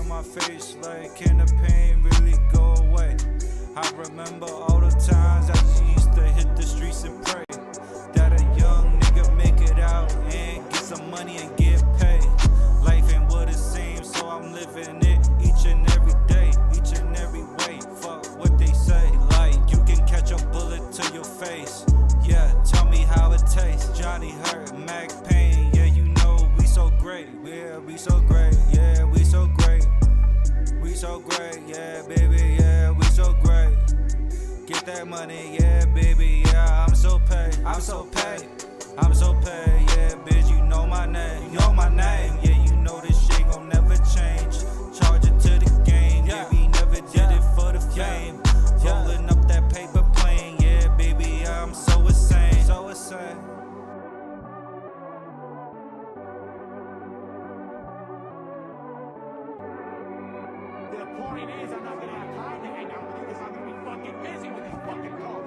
on my face like, can the pain really go away? I remember all the times I used to hit the streets and pray that a young nigga make it out and get some money and get paid. Life ain't what it seems, so I'm living it each and every day, each and every way. Fuck what they say, like you can catch a bullet to your face. Yeah, tell me how it tastes. Johnny Hurt, Mack Payne, yeah, you know we so great. Yeah, we so great. Yeah, we so great. We so great. Yeah, baby. Yeah, we so great. Get that money. Yeah, baby. Yeah, I'm so paid. I'm so paid. I'm so paid. Yeah, bitch, you know my name. You know my name. Yeah, you know this shit gon' never change. Charge it to the game. Yeah, we never did it for the fame. Rolling up that paper plane. Yeah, baby, I'm so insane. So insane. The point is, I'm not gonna have time to hang out with you because I'm gonna be fucking busy with this fucking car.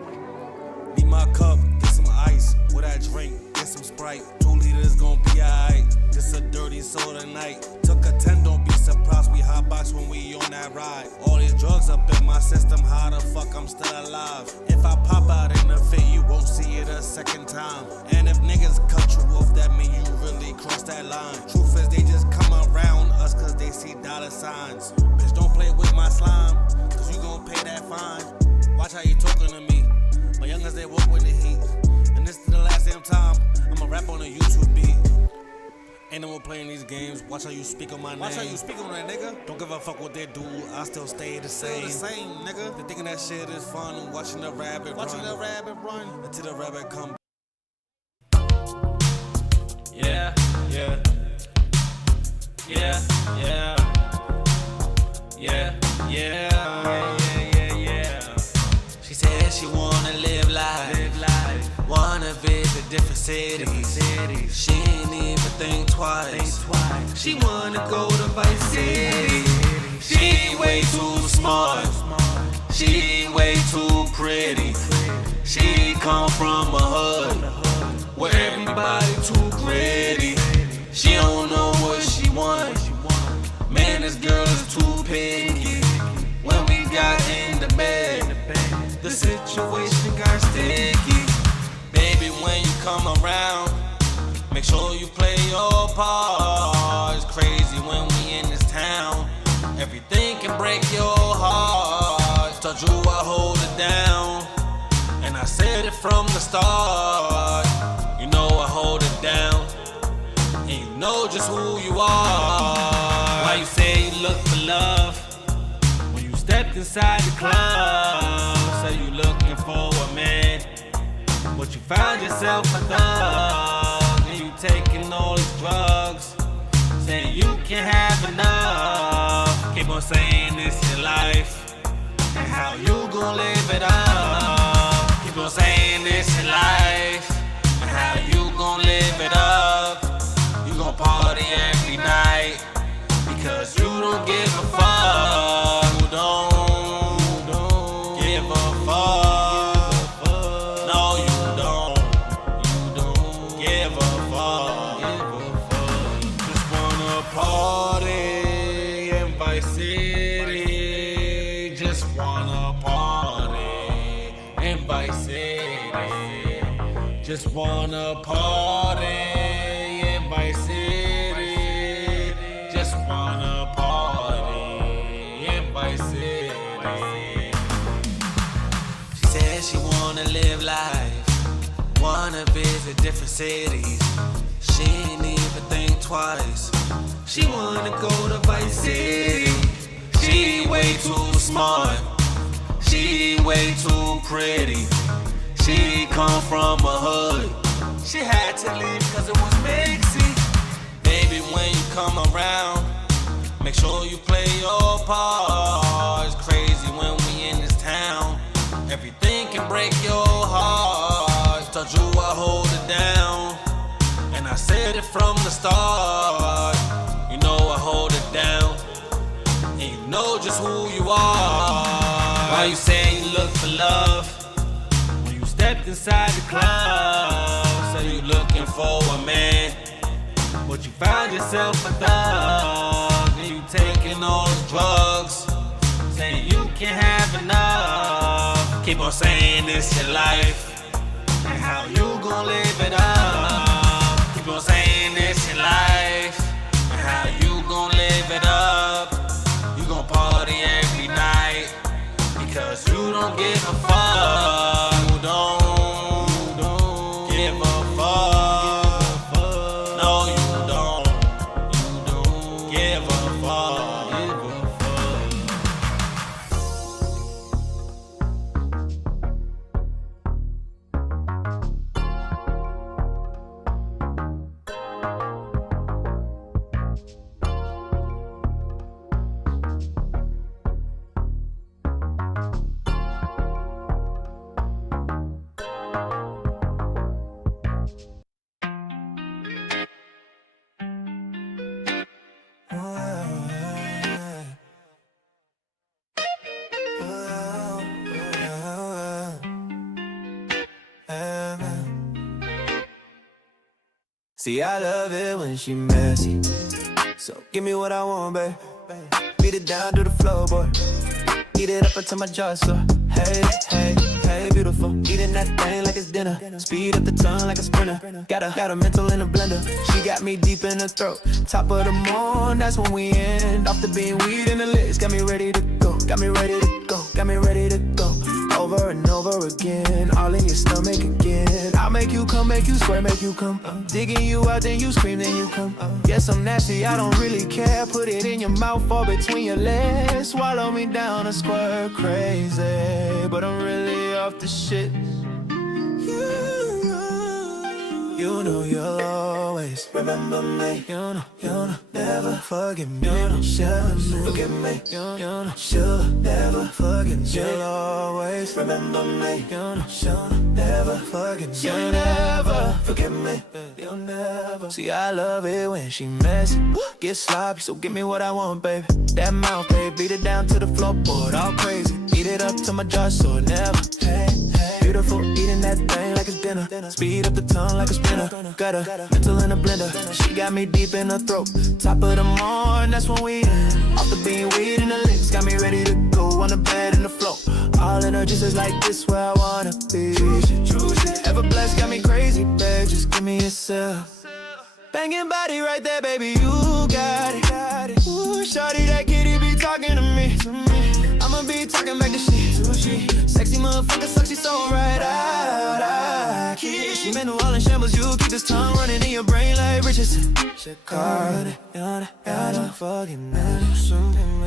Need my cup, get some ice. What I drink, get some Sprite. 2 liters gon' be alright. This a dirty soda night. Took a 10, don't be surprised. We hotbox when we on that ride. All these drugs up in my system, how the fuck I'm still alive? If I pop out in a fit, you won't see it a second time. And if niggas cut you off, that mean you really crossed that line. Truth is, they just come around us cause they see dollar signs. Bitch, don't play with my slime, cause you gon' pay that fine. Watch how you talking to me. My youngers, they walk with the heat. And this is the last damn time I'ma rap on a YouTube beat. Ain't no more playing these games. Watch how you speak on my name. Watch how you speak on that, nigga. Don't give a fuck what they do. I still stay the same. Still the same, nigga. They thinking that shit is fun. Watching the rabbit run. Watching the rabbit run until the rabbit come. Yeah, yeah, yeah, yeah, yeah, yeah, yeah, yeah. She said she wanna live life, wanna visit different cities. She ain't even think twice. She wanna go to Vice City. She ain't way too smart. She ain't way too pretty. She come from a hood where everybody too gritty. She don't know what she want. Man, this girl is too picky. When we got in the bed, the situation got sticky. Baby, when you come around, make sure you play your part. It's crazy when we in this town. Everything can break your heart. Told you I hold it down, and I said it from the start. You know I hold it down, and you know just who you are. Why you say you look for love when you stepped inside the club? Say you looking for a man, but you found yourself a thug. And you taking all these drugs, saying you can't have enough. Keep on saying this your life, and how you gon' live it up. Keep on saying this your life, and how you gon' live it up. You gon' party every night, because you don't give a fuck. You don't give a fuck. No, you don't give a fuck. Just wanna party in Vice City. Just wanna party in Vice City. Just wanna party in Vice City. Just wanna party in Vice City. She said she wanna live life, wanna visit different cities. She ain't even think twice. She wanna go to Vice City. She ain't way too smart. She ain't way too pretty. She come from a hood. She had to leave cause it was mixy. Baby, when you come around, make sure you play your part. It's crazy when we in this town. Everything can break your heart. Told you I hold it down, and I said it from the start. You know I hold it down, and you know just who you are. Why you saying you look for love when you stepped inside the club? Say you looking for a man, but you found yourself a thug. And you taking all the drugs, saying you can't have enough. Keep on saying this your life, and how you gon' live it up. Keep on saying this your life, and how you gon' live it up. You gon' party every night, because you don't give a fuck. You don't give a fuck. No, you don't. You don't give a fuck. See, I love it when she messy, so give me what I want, babe. Beat it down to the floor, boy. Eat it up until my jaw sore. Hey, hey, hey, beautiful. Eating that thing like it's dinner. Speed up the tongue like a sprinter. Got a mental in a blender. She got me deep in her throat. Top of the morning, that's when we end. Off the bean, weed in the lips. Got me ready to go. Got me ready to go. Got me ready to go. Over and over again. All in your stomach again. I'll make you come, make you swear, make you come. Digging you out, then you scream, then you come. Yes, I'm nasty, I don't really care. Put it in your mouth or between your legs. Swallow me down and squirt crazy. But I'm really off the shit. You know you'll always remember me. You know, never forget me. You know, she'll forget me. You know, she'll never forget me. You'll always remember me. You know, she'll never forget me. You'll never forget me. You'll never. See, I love it when she messy, get sloppy, so give me what I want, baby. That mouth, baby, beat it down to the floorboard, all crazy. Beat it up to my jaw, so never. Hey, hey. Beautiful, eating that thing like it's dinner. Speed up the tongue like a sprinter. Got a mental in a blender. She got me deep in her throat. Top of the morning, that's when we end. Off the bean, weed in the lips. Got me ready to go on the bed and the floor. All in her just is like this where I wanna be. Ever blessed, got me crazy, babe. Just give me yourself. Banging body right there, baby, you got it. Ooh, shawty, that kitty be talking to me. I'ma be talking back to she. Sexy motherfucker, suck, she so right out. I keep. She been all in shambles, you keep this tongue running in your brain like riches. Chicago, gotta forget me.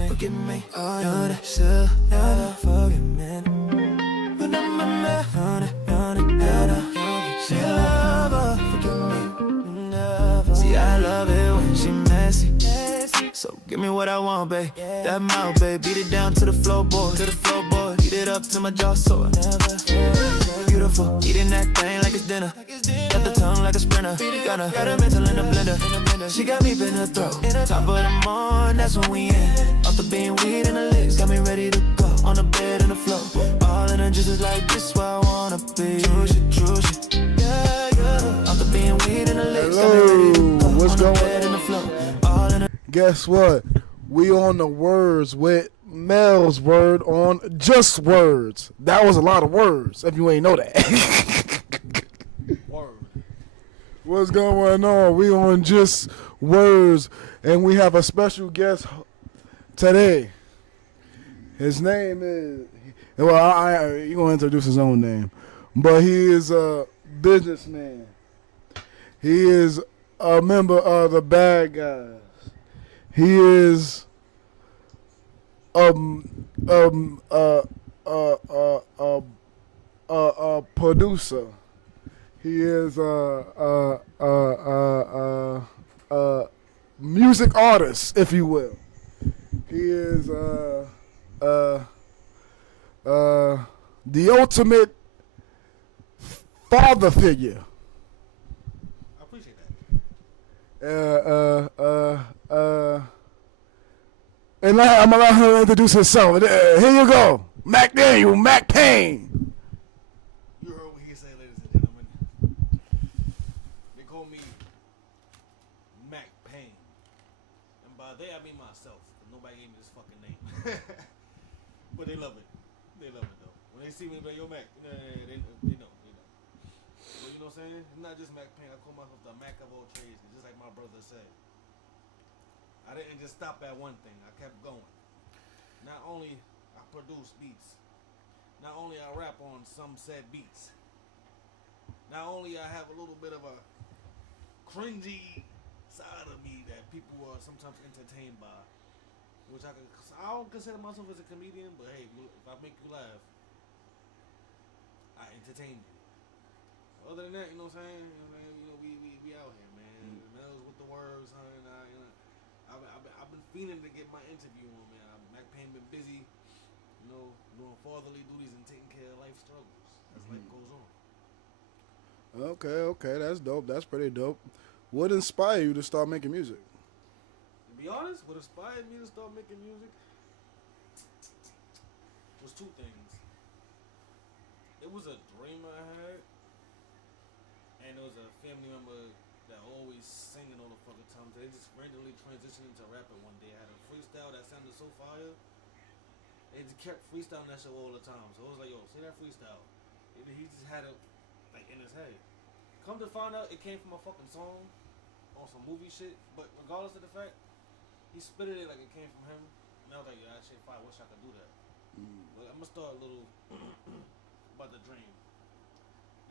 Forgive me, oh, you're still never forget me. But I'm a man, she'll never forget me. Never. See, I love it when she messy. So give me what I want, babe. That mouth, babe, beat it down to the floorboard, Beat it up to my jaw sore. Beautiful, eating that thing like it's dinner. Got the tongue like a sprinter. Got a mental in a blender. She got me in her throat. Top of the morning, that's when we end. Off the bean, weed in the lips. Got me ready to go. On the bed and the floor. All in her just is like this where I wanna be. True shit. Yeah, yeah. Off the bean, weed in the lips. Got me ready to go. What's on the going bed and the floor. All in her. Guess what? We on the Wordz with Mel's word on Just Words. That was a lot of words, if you ain't know that. Word. What's going on? We on Just Words, and we have a special guest today. His name is, well, you're going to introduce his own name, but he is a businessman. He is a member of the Bad Guys. He is a producer. He is a music artist, if you will. He is the ultimate father figure. I appreciate that. And I'm gonna let her introduce herself. Here you go, Mack Payne. You heard what he said, ladies and gentlemen. They call me Mack Payne. And by they, I mean myself. But they love it. They love it though. When they see me, like, yo, Mac, they know. Well, you know what I'm saying? It's not just Mack Payne. I call myself the Mac of all trades, just like my brother said. I didn't just stop at one thing. I kept going. Not only I produce beats, not only I rap on some said beats, not only I have a little bit of a cringy side of me that people are sometimes entertained by, which I don't consider myself as a comedian, but hey, if I make you laugh, I entertain you. Other than that, you know what I'm saying? We out here, man. Mel's with the words, honey. I've been feeling to get my interview on, man. Mack Payne been busy, doing fatherly duties and taking care of life struggles as life goes on. Okay, that's dope. That's pretty dope. What inspired you to start making music? To be honest, what inspired me to start making music was two things. It was a dream I had, and it was a family member that always singing all the fucking time. They just randomly transitioned into rapping one day. I had a freestyle that sounded so fire. They just kept freestyling that shit all the time. So I was like, yo, say that freestyle. He just had it like in his head. Come to find out, it came from a fucking song on some movie shit. But regardless of the fact, he spitted it like it came from him. And I was like, yeah, that shit fire. I wish I could do that. But I'm gonna start a little about the dream.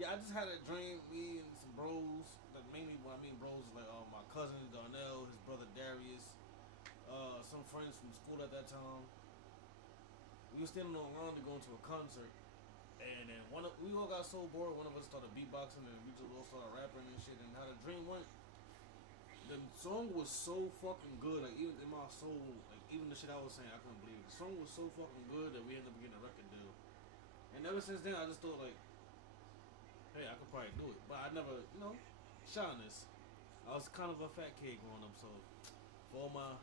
Yeah, I just had a dream, me and some bros. Like mainly when I mean bros is like my cousin Darnell, his brother Darius, some friends from school at that time. We were standing on a line to go into a concert, and then we all got so bored. One of us started beatboxing, and we just all started rapping and shit. And how the dream went, the song was so fucking good. Like even in my soul, like even the shit I was saying, I couldn't believe it. The song was so fucking good that we ended up getting a record deal. And ever since then, I just thought like, hey, I could probably do it. But I never, shyness. I was kind of a fat kid growing up, so for all my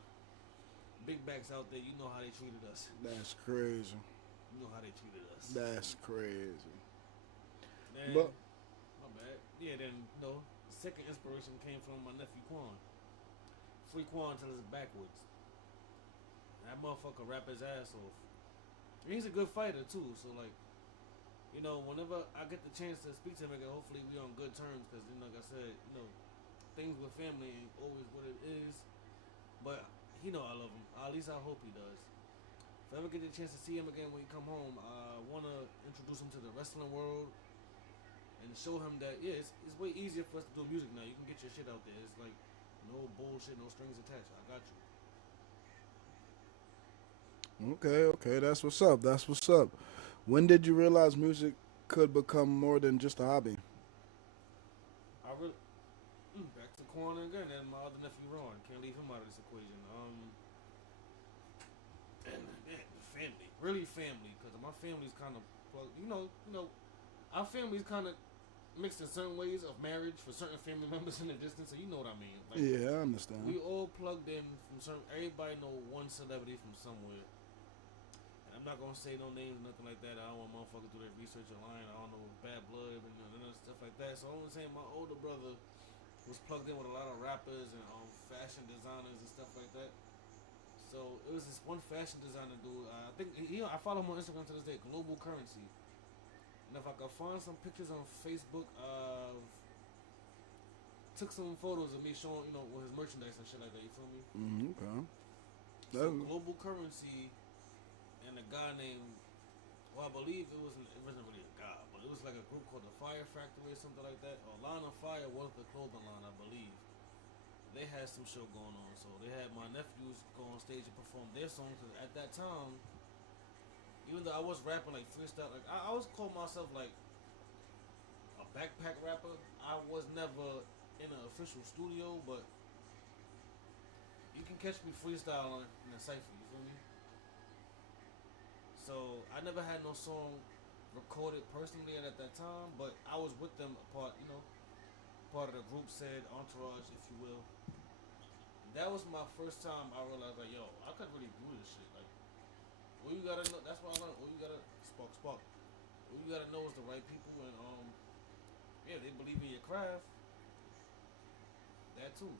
big backs out there, you know how they treated us. That's crazy. You know how they treated us. That's crazy. Then, But my bad. Yeah, then, the second inspiration came from my nephew Quan. Free Quan till it's backwards. That motherfucker rap his ass off. And he's a good fighter, too, so like, whenever I get the chance to speak to him again, hopefully we on good terms, because, like I said, things with family ain't always what it is. But I love him. At least I hope he does. If I ever get the chance to see him again when he come home, I want to introduce him to the wrestling world and show him that, yeah, it's way easier for us to do music now. You can get your shit out there. It's like no bullshit, no strings attached. I got you. okay, that's what's up. That's what's up. When did you realize music could become more than just a hobby? I really back to Quan again and my other nephew Ron. Can't leave him out of this equation. And family, really family, because my family's kind of our family's kind of mixed in certain ways of marriage for certain family members in the distance. So you know what I mean? Like, Yeah, I understand. we all plugged in from certain. Everybody know one celebrity from somewhere. I'm not gonna say no names or nothing like that. I don't want motherfuckers to do their research online. I don't know bad blood and stuff like that. So I'm only saying my older brother was plugged in with a lot of rappers and fashion designers and stuff like that. So it was this one fashion designer dude. I think I follow him on Instagram to this day, Global Currency. And if I could find some pictures on Facebook of took some photos of me showing, with his merchandise and shit like that. You feel me? Okay. So Global Currency. And a guy named, I believe it wasn't really a guy, but it was like a group called the Fire Factory or something like that. Or Line of Fire was the clothing line, I believe. They had some show going on, so they had my nephews go on stage and perform their songs. Cause at that time, even though I was rapping like freestyle, like I always called myself like a backpack rapper. I was never in an official studio, but you can catch me freestyling in a cipher. You feel me? So I never had no song recorded personally at that time, but I was with them part of the group said entourage, if you will. That was my first time I realized like, yo, I could really do this shit. Like, all you gotta know, that's what I learned. All you gotta spark. All you gotta know is the right people, and yeah, they believe in your craft. That too.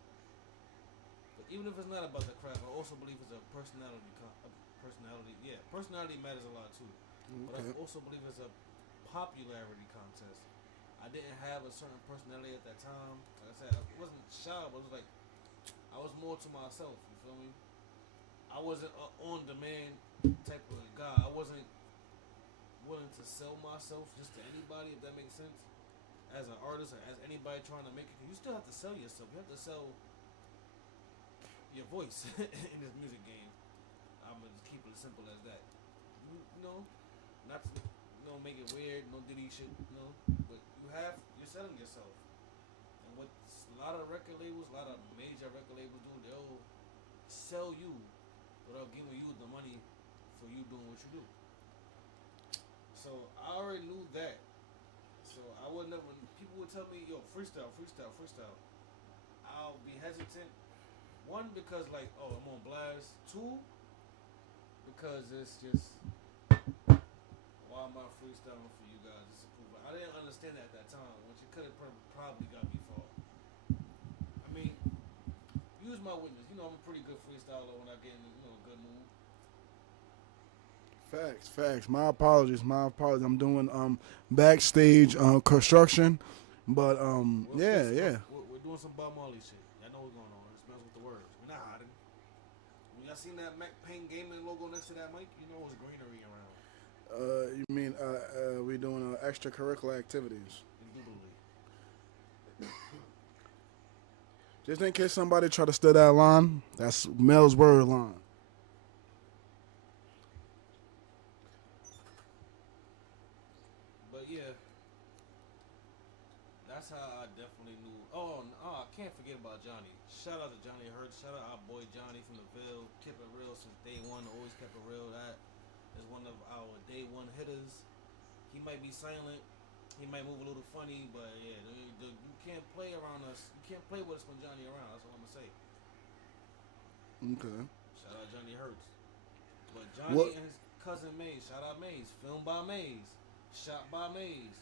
But even if it's not about the craft, I also believe it's a personality yeah, personality matters a lot too. But I Okay. also believe it's a popularity contest. I didn't have a certain personality at that time. Like I said, I wasn't shy, but it was like I was more to myself. You feel me? I wasn't a on demand type of guy. I wasn't willing to sell myself just to anybody, if that makes sense. As an artist or as anybody trying to make it, you still have to sell yourself. You have to sell your voice in this music game. I'm gonna just keep it as simple as that. You know, not to, make it weird, no diddy shit, but you're selling yourself. And what a lot of record labels, a lot of major record labels do, they'll sell you without giving you the money for you doing what you do. So I already knew that. So I would never. People would tell me, "Yo, freestyle, freestyle, freestyle." I'll be hesitant. One, because like, oh, I'm on blast. Two, because it's just, why am I freestyling for you guys? It's cool. I didn't understand that at that time, which it could have probably got me far. I mean, use my witness. I'm a pretty good freestyler when I get in a good mood. Facts. My apologies. I'm doing backstage construction, but yeah. We're doing some Bob Marley shit. Y'all know what's going on. It smells with the words. We're not hiding. When y'all seen that Mack Payne gaming logo next to that mic, you know there's greenery around. You mean we doing extracurricular activities? Indubitably. Just in case somebody try to steal that line, that's Mel's word line. But yeah, that's how I definitely knew. Oh, I can't forget about Johnny. Shout out to Johnny Hurts. Shout out our boy Johnny from the Ville. Kept it real since day one. Always kept it real. That is one of our day one hitters. He might be silent. He might move a little funny, but yeah, you can't play around us. You can't play with us when Johnny around. That's what I'm gonna say. Okay. Shout out Johnny Hurts. But Johnny and his cousin Maze. Shout out Maze. Filmed by Maze. Shot by Maze.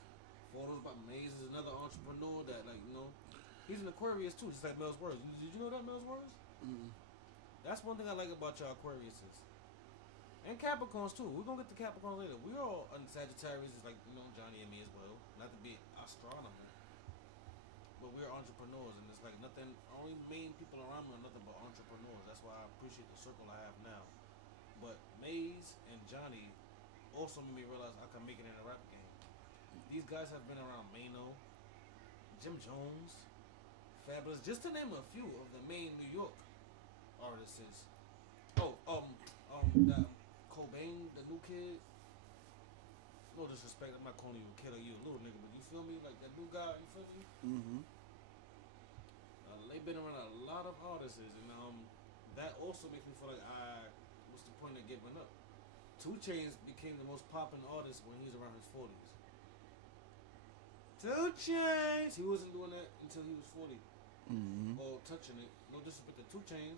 Photos by Maze is another entrepreneur that, he's an Aquarius too, just like Mel's Words. Did you know that, Mel's Words? Mm-hmm. That's one thing I like about y'all Aquariuses. And Capricorns too. We're gonna get to Capricorn later. We're all Sagittarius, just like, Johnny and me as well. Not to be astronomer. But we're entrepreneurs, and it's like nothing, only main people around me are nothing but entrepreneurs. That's why I appreciate the circle I have now. But Maze and Johnny also made me realize I can make it in a rap game. These guys have been around Mano, Jim Jones, Fabulous, just to name a few of the main New York artists. Oh, that Cobain, the new kid. No disrespect, I'm not calling you a kid or you a little nigga, but you feel me? Like that new guy, you feel me? Mm-hmm. They've been around a lot of artists, and that also makes me feel like what's the point of giving up? 2 Chainz became the most popping artist when he was around his 40s. 2 Chainz! He wasn't doing that until he was 40. Mm-hmm. Or touching it. No disrespect to 2 Chainz,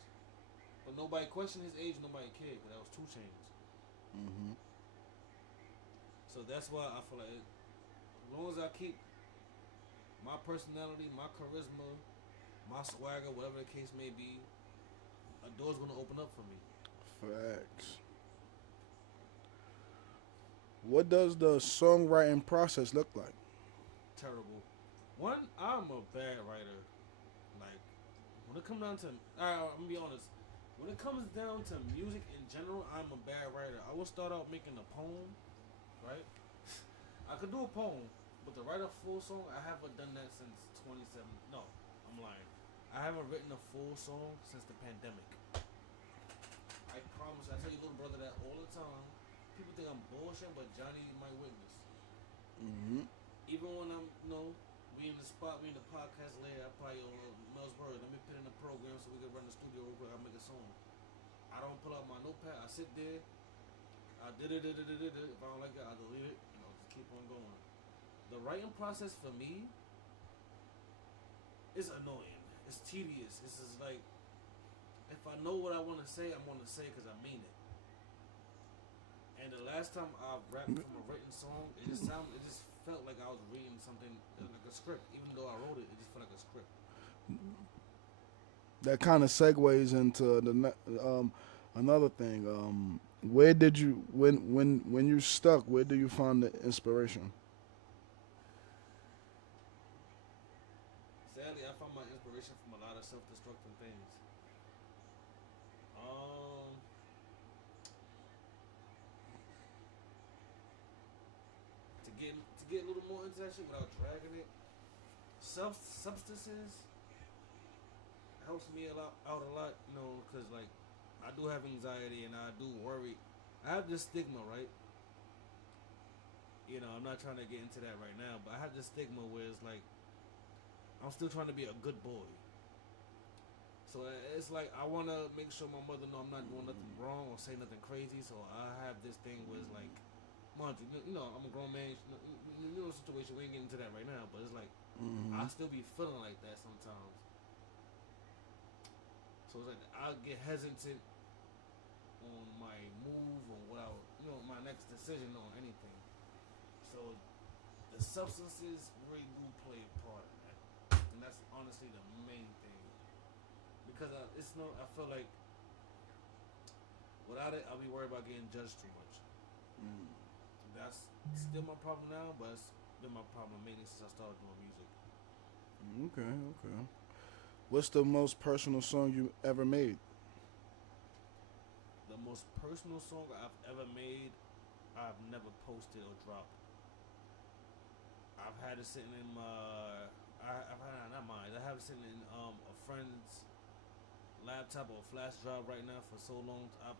but nobody questioned his age, nobody cared, because that was 2 Chainz. Mm-hmm. So that's why I feel like as long as I keep my personality, my charisma, my swagger, whatever the case may be, a door's gonna open up for me. Facts. What does the songwriting process look like? Terrible. One, I'm a bad writer. Like, when it comes down to, I'm gonna be honest. When it comes down to music in general, I'm a bad writer. I will start out making a poem, right? I could do a poem, but to write a full song, I haven't done that since 27. No, I'm lying. I haven't written a full song since the pandemic. I promise. I tell you, little brother, that all the time. People think I'm bullshit, but Johnny is my witness. Mm-hmm. Even when I'm, we in the spot, we in the podcast later, I probably, Mel's Word, let me put in a program so we can run the studio real quick, I'll make a song. I don't pull out my notepad, I sit there, I did it, if I don't like it, I delete it, just keep on going. The writing process for me is annoying. It's tedious. It's just like, if I know what I want to say, I'm going to say because I mean it. And the last time I rapped from a written song, it just felt like I was reading something like a script. Even though I wrote it, it just felt like a script. That kind of segues into the another thing. where did you when you stuck? Where do you find the inspiration? Sadly, I found my inspiration from a lot of self-destructive things. To get a little more into that shit without dragging it, substances helps me out a lot, you know, because like I do have anxiety and I do worry. I have this stigma, right? You know, I'm not trying to get into that right now, but I have this stigma where it's like I'm still trying to be a good boy. So it's like I want to make sure my mother know I'm not doing nothing wrong or say nothing crazy. So I have this thing where it's like, mind you know, I'm a grown man. You know the situation. We ain't getting into that right now, but it's like I still be feeling like that sometimes. So it's like I'll get hesitant on my move or what my next decision on anything. So the substances really do play a part in that, and that's honestly the main thing. Because I feel like without it, I'll be worried about getting judged too much. That's still my problem now, but it's been my problem mainly since I started doing music. Okay. What's the most personal song you ever made? The most personal song I've ever made, I've never posted or dropped. I've had it sitting in my, I've had not mine. I have it sitting in a friend's laptop or flash drive right now for so long. I've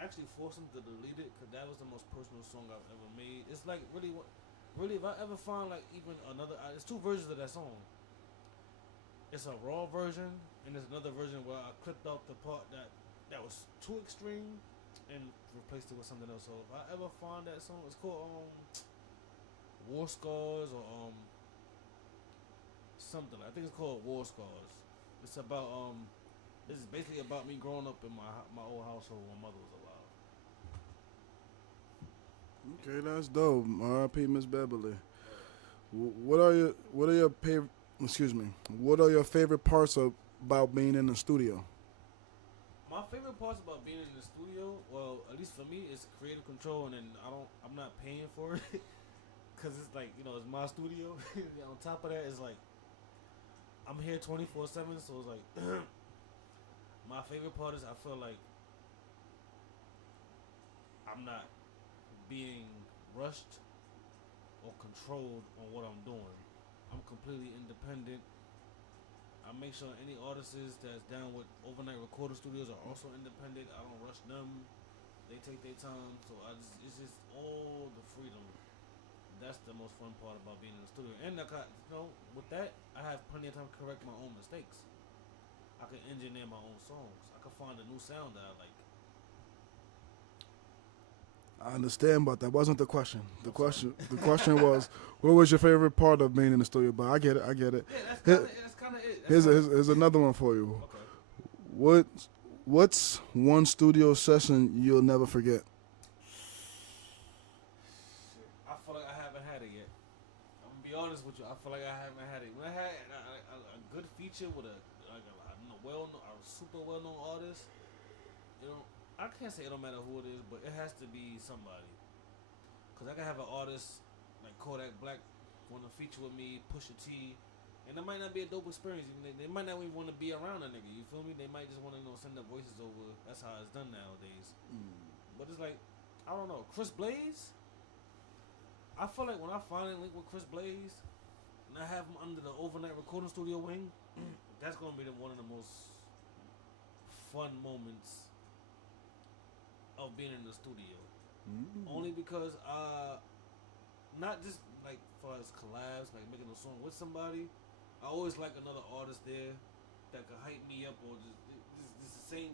actually forced him to delete it because that was the most personal song I've ever made. It's like really, if I ever find like even another, there's two versions of that song. It's a raw version and there's another version where I clipped out the part that was too extreme and replaced it with something else. So if I ever find that song, it's called War Scars or something. I think it's called War Scars. It's about this is basically about me growing up in my old household when my mother was alive. Okay, that's dope. R.I.P. Miss Beverly. What are your What are your favorite parts about being in the studio? My favorite parts about being in the studio, well, at least for me, is creative control, and then I'm not paying for it, cause it's like it's my studio. On top of that, it's like I'm here 24/7, so it's like my favorite part is I feel like I'm not being rushed or controlled on what I'm doing. I'm completely independent. I make sure any artists that's down with overnight recording studios are also independent. I don't rush them. They take their time. So it's just all the freedom. That's the most fun part about being in the studio. And with that, I have plenty of time to correct my own mistakes. I can engineer my own songs. I can find a new sound that I like. I understand, but that wasn't the question. The question was, what was your favorite part of being in the studio? But I get it. Yeah, that's kind of it. Here's another one for you. Okay. What's one studio session you'll never forget? I feel like I haven't had it yet. I'm gonna be honest with you. I feel like I haven't had it. When I had a good feature with a super well known artist, I can't say it don't matter who it is, but it has to be somebody. Cause I can have an artist like Kodak Black want to feature with me, Pusha T, and it might not be a dope experience. Even they might not even want to be around a nigga. You feel me? They might just want to send their voices over. That's how it's done nowadays. But it's like I don't know, Chris Blaze. I feel like when I finally link with Chris Blaze and I have him under the overnight recording studio wing, that's gonna be one of the most fun moments of being in the studio. Only because not just like for as collabs, like making a song with somebody. I always like another artist there that could hype me up or just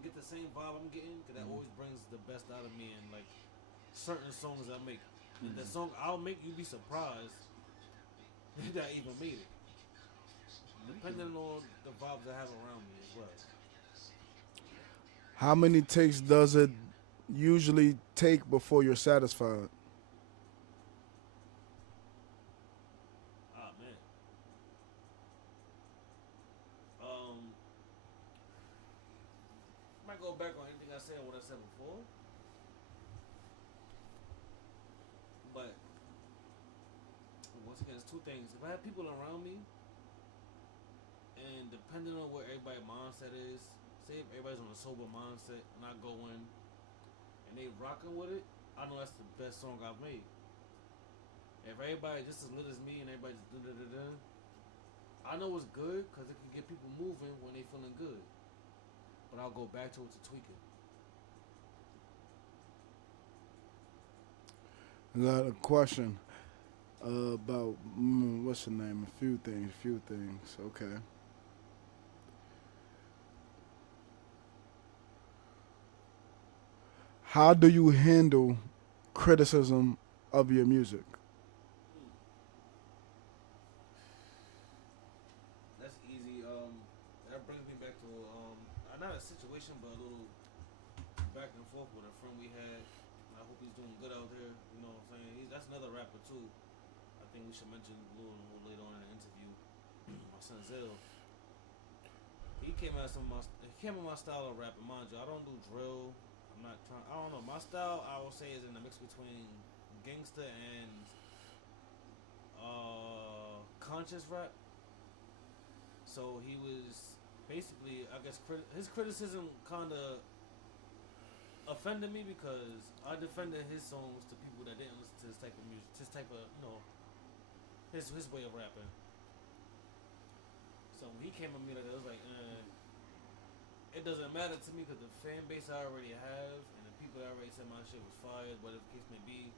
get the same vibe I'm getting, because that always brings the best out of me. And like certain songs I make, and the song I'll make, you be surprised that I even made it, depending on the vibes I have around me as well. How many takes does it usually take before you're satisfied? Ah man. Might go back on anything I said or what I said before. two things. If I have people around me, and depending on what everybody's mindset is, say if everybody's on a sober mindset, and I go in, and they rocking with it, I know that's the best song I've made. If everybody just as lit as me and everybody just da-da-da-da, I know it's good because it can get people moving when they feeling good. But I'll go back to it to tweak it. I got a question about what's the name? A few things. Okay. How do you handle criticism of your music? That's easy. That brings me back to not a situation, but a little back and forth with a friend we had. I hope he's doing good out there. You know what I'm saying? That's another rapper too. I think we should mention a little later on in the interview. My son Zill. He came at my style of rapping. Mind you, I don't do drill. I don't know. My style, I will say, is in the mix between gangster and conscious rap. So he was basically, I guess, his criticism kind of offended me because I defended his songs to people that didn't listen to his type of music, his type of, his way of rapping. So when he came at me like that, I was like, it doesn't matter to me because the fan base I already have and the people that already said my shit was fired, whatever the case may be,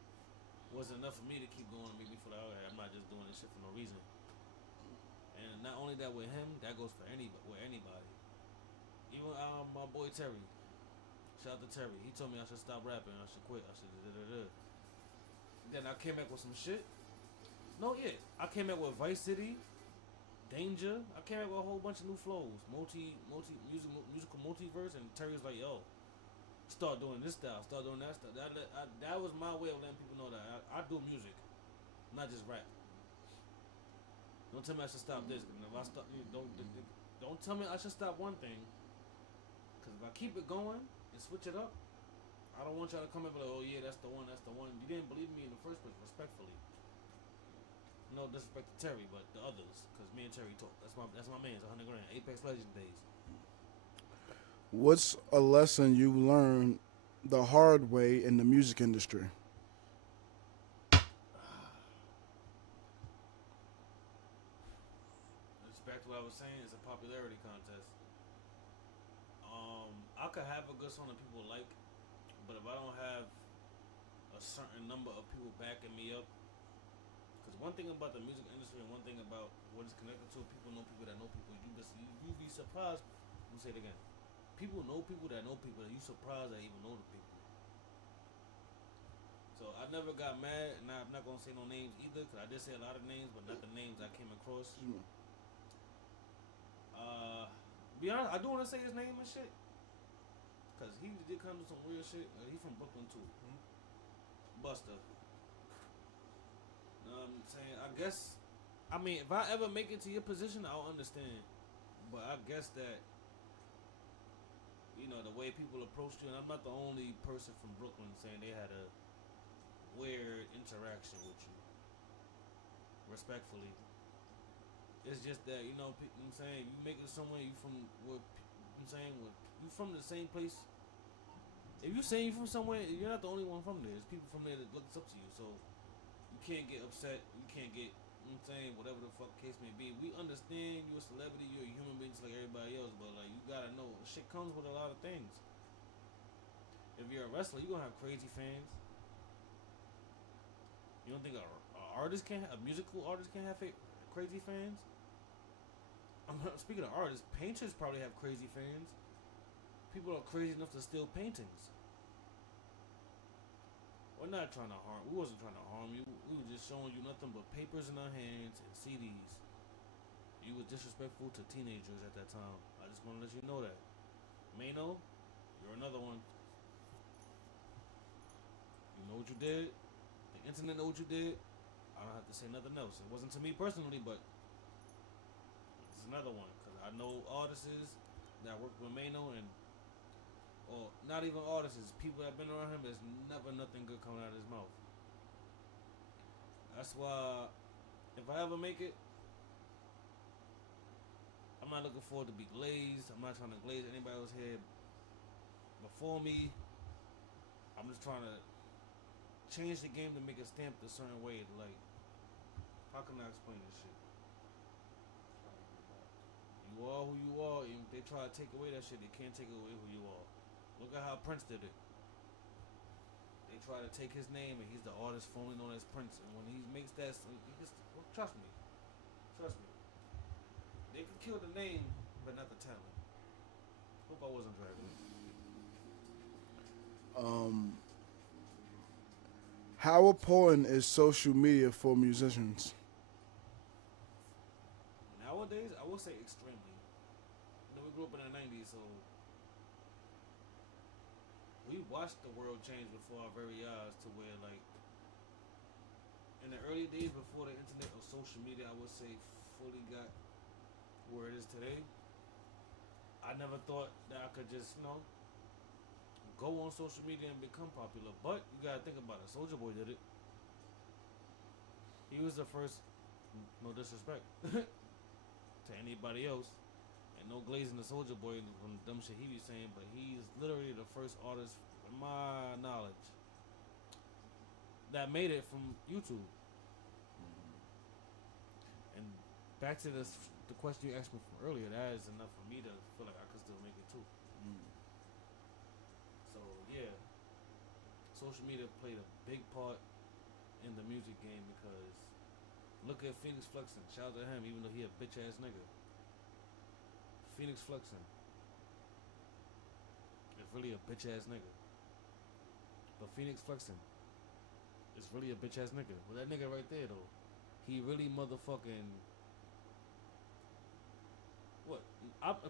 was enough for me to keep going and make me feel like, okay, I'm not just doing this shit for no reason. And not only that with him, that goes for anybody. Even my boy Terry. Shout out to Terry. He told me I should stop rapping, I should quit, I should da-da-da-da. Then I came back with some shit. I came back with Vice City, Danger. I came back with a whole bunch of new flows, musical multiverse, and Terry's like, yo, start doing this style, start doing that style. That was my way of letting people know that I do music, not just rap. Don't tell me I should stop this. If I stop, don't tell me I should stop one thing. Because if I keep it going and switch it up, I don't want y'all to come in and be like, oh yeah, that's the one. You didn't believe me in the first place, respectfully. No disrespect to Terry, but the others, because me and Terry talk. That's my man's 100 grand. Apex Legends days. What's a lesson you learned the hard way in the music industry? It's back to what I was saying. It's a popularity contest. I could have a good song that people like, but if I don't have a certain number of people backing me up. Because one thing about the music industry and one thing about what it's connected to, people know people that know people. You'd be surprised. Let me say it again. People know people that know people that you surprised that even know the people. So I never got mad, and I'm not going to say no names either, because I did say a lot of names, but not the names I came across. Be honest, I do want to say his name and shit. Because he did come to some weird shit. He from Brooklyn too. Buster. You know what I'm saying? If I ever make it to your position, I'll understand. But I guess that, the way people approach you, and I'm not the only person from Brooklyn saying they had a weird interaction with you. Respectfully. It's just that, you know what I'm saying, you make it somewhere, you from you from the same place. If you say you from somewhere, you're not the only one from there. There's people from there that looks up to you, so you can't get upset. You can't get, whatever the fuck case may be. We understand you're a celebrity, you're a human being just like everybody else, but like you gotta know, shit comes with a lot of things. If you're a wrestler, you're gonna have crazy fans. You don't think a musical artist can't have crazy fans? Speaking of artists, painters probably have crazy fans. People are crazy enough to steal paintings. We wasn't trying to harm you. We were just showing you nothing but papers in our hands and CDs. You were disrespectful to teenagers at that time. I just want to let you know that. Mano, you're another one. You know what you did. The internet know what you did. I don't have to say nothing else. It wasn't to me personally, but it's another one. Because I know artists that work with Mano or not even artists, people that have been around him, there's never nothing good coming out of his mouth. That's why if I ever make it, I'm not looking forward to be glazed. I'm not trying to glaze anybody else here before me. I'm just trying to change the game to make it stamped a certain way. Like, how can I explain this shit? You are who you are. Even if they try to take away that shit, they can't take away who you are. Look at how Prince did it. They try to take his name, and he's the artist formerly known as Prince. And when he makes that, he just, well, trust me. They can kill the name, but not the talent. Hope I wasn't dragging. How important is social media for musicians? Nowadays, I would say extremely. You know, we grew up in the 90s, so we watched the world change before our very eyes to where, like, in the early days before the internet or social media, I would say fully got where it is today. I never thought that I could just, you know, go on social media and become popular. But you gotta think about it. Soulja Boy did it. He was the first, no disrespect to anybody else, and no glazing the Soulja Boy from the dumb shit he was saying, but he's literally the first artist, in my knowledge, that made it from YouTube. And back to the question you asked me from earlier, that is enough for me to feel like I could still make it too. So yeah, social media played a big part in the music game because look at Phoenix Flexing. Shout out to him, even though he a bitch ass nigga. Phoenix Flexing is really a bitch ass nigga. But Phoenix Flexing is really a bitch ass nigga. Well, that nigga right there though, he really motherfucking. What?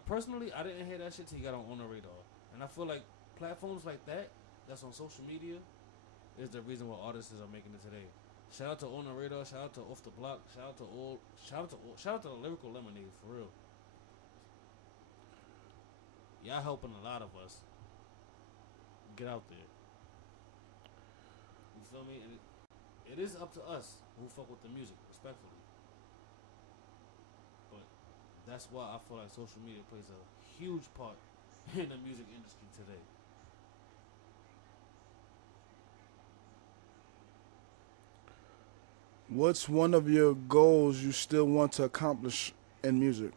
Personally, I didn't hear that shit till he got on the radar, and I feel like platforms like that, that's on social media, is the reason why artists are making it today. Shout out to On the Radar, shout out to Off the Block, shout out to the Lyrical Lemonade, for real. Y'all helping a lot of us get out there. You feel me? And it is up to us who fuck with the music, respectfully. But that's why I feel like social media plays a huge part in the music industry today. What's one of your goals you still want to accomplish in music?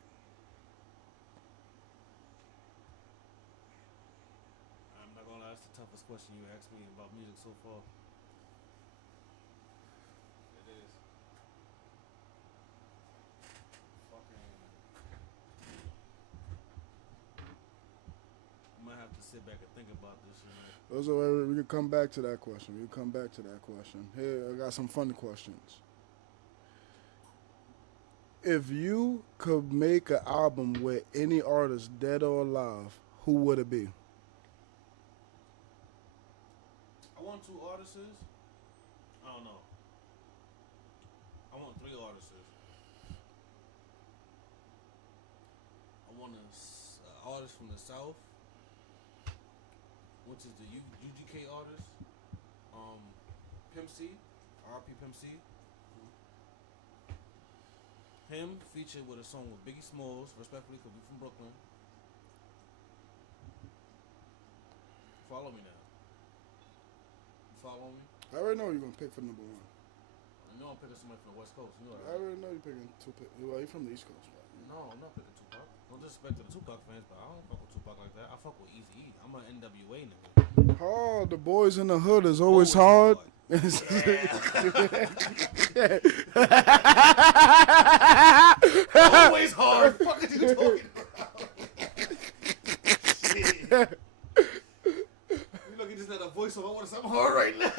I'm not gonna lie, that's the toughest question you asked me about music so far. It is. I might have to sit back and think about this, you know. Those are, we can come back to that question. Here, I got some fun questions. If you could make an album with any artist, dead or alive, who would it be? I want 2 artists. I don't know. I want 3 artists. I want an artist from the South, which is the UGK artist, Pimp C, RP Pimp C. Him featured with a song with Biggie Smalls, respectfully, because we from Brooklyn. Follow me now. You follow me? I already know you're going to pick for number 1. You know I'm picking somebody from the West Coast. You know I that. already know you're picking Tupac. Well, you're from the East Coast, right? No, I'm not picking Tupac. No disrespect to the Tupac fans, but I don't fuck with Tupac like that. I fuck with Eazy-E. I'm an NWA nigga. Oh, the boys in the hood is always hard. Always hard. Fuck are you talking about? Shit. You look at this at a voiceover. I want something hard right now.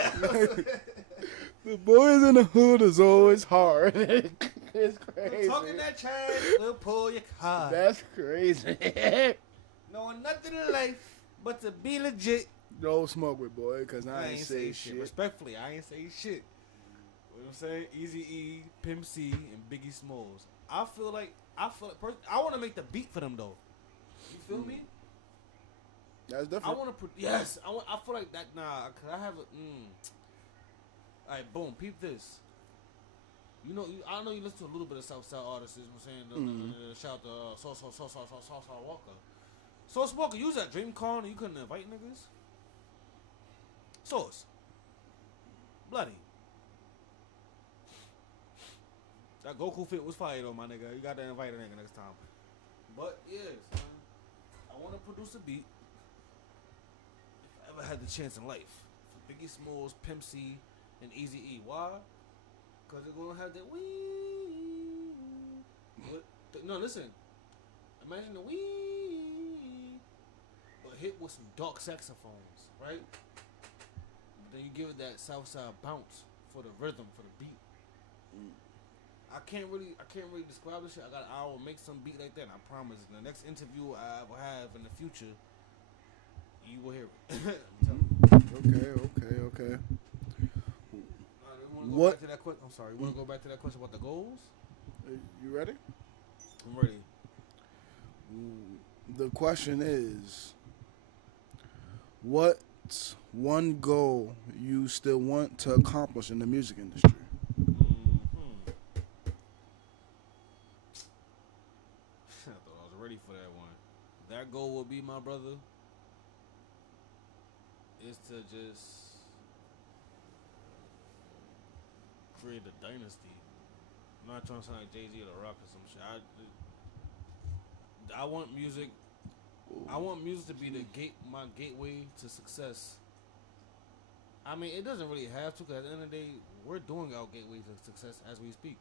The boys in the hood is always hard. It's crazy. Talking that chain, we'll pull your car. That's crazy. Knowing nothing in life but to be legit. Don't smoke with boy, because I ain't say shit. shit. Respectfully, I ain't say shit. You know what I'm saying? Eazy-E, Pimp C, and Biggie Smalls. I feel like I want to make the beat for them though. You feel me? That's different. I want to yes. I feel like that. Nah, cause I have a. All right, boom. Peep this. You know, I know you listen to a little bit of Southside artists. You know what I'm saying? Shout out to Sauce Walker. Sauce Walker, you was at DreamCon and you couldn't invite niggas. Sauce, bloody. That Goku fit was fire though, my nigga. You got to invite a nigga next time. But yes, I want to produce a beat. If I ever had the chance in life, for Biggie Smalls, Pimp C, and Easy E. Why? Cause they're gonna have that wee. No, listen. Imagine the wee, but hit with some dark saxophones, right? But then you give it that Southside bounce for the rhythm, for the beat. I can't really describe this shit. I will make some beat like that. And I promise. In the next interview I will have in the future, you will hear it. Okay. Go back to that I'm sorry. You want to go back to that question about the goals? You ready? I'm ready. The question is, what's one goal you still want to accomplish in the music industry? I thought I was ready for that one. That goal would be, my brother, is to just create a dynasty. I'm not trying to sound like Jay-Z or The Rock or some shit. I want music. I want music to be my gateway to success. I mean, it doesn't really have to, because at the end of the day, we're doing our gateway to success as we speak.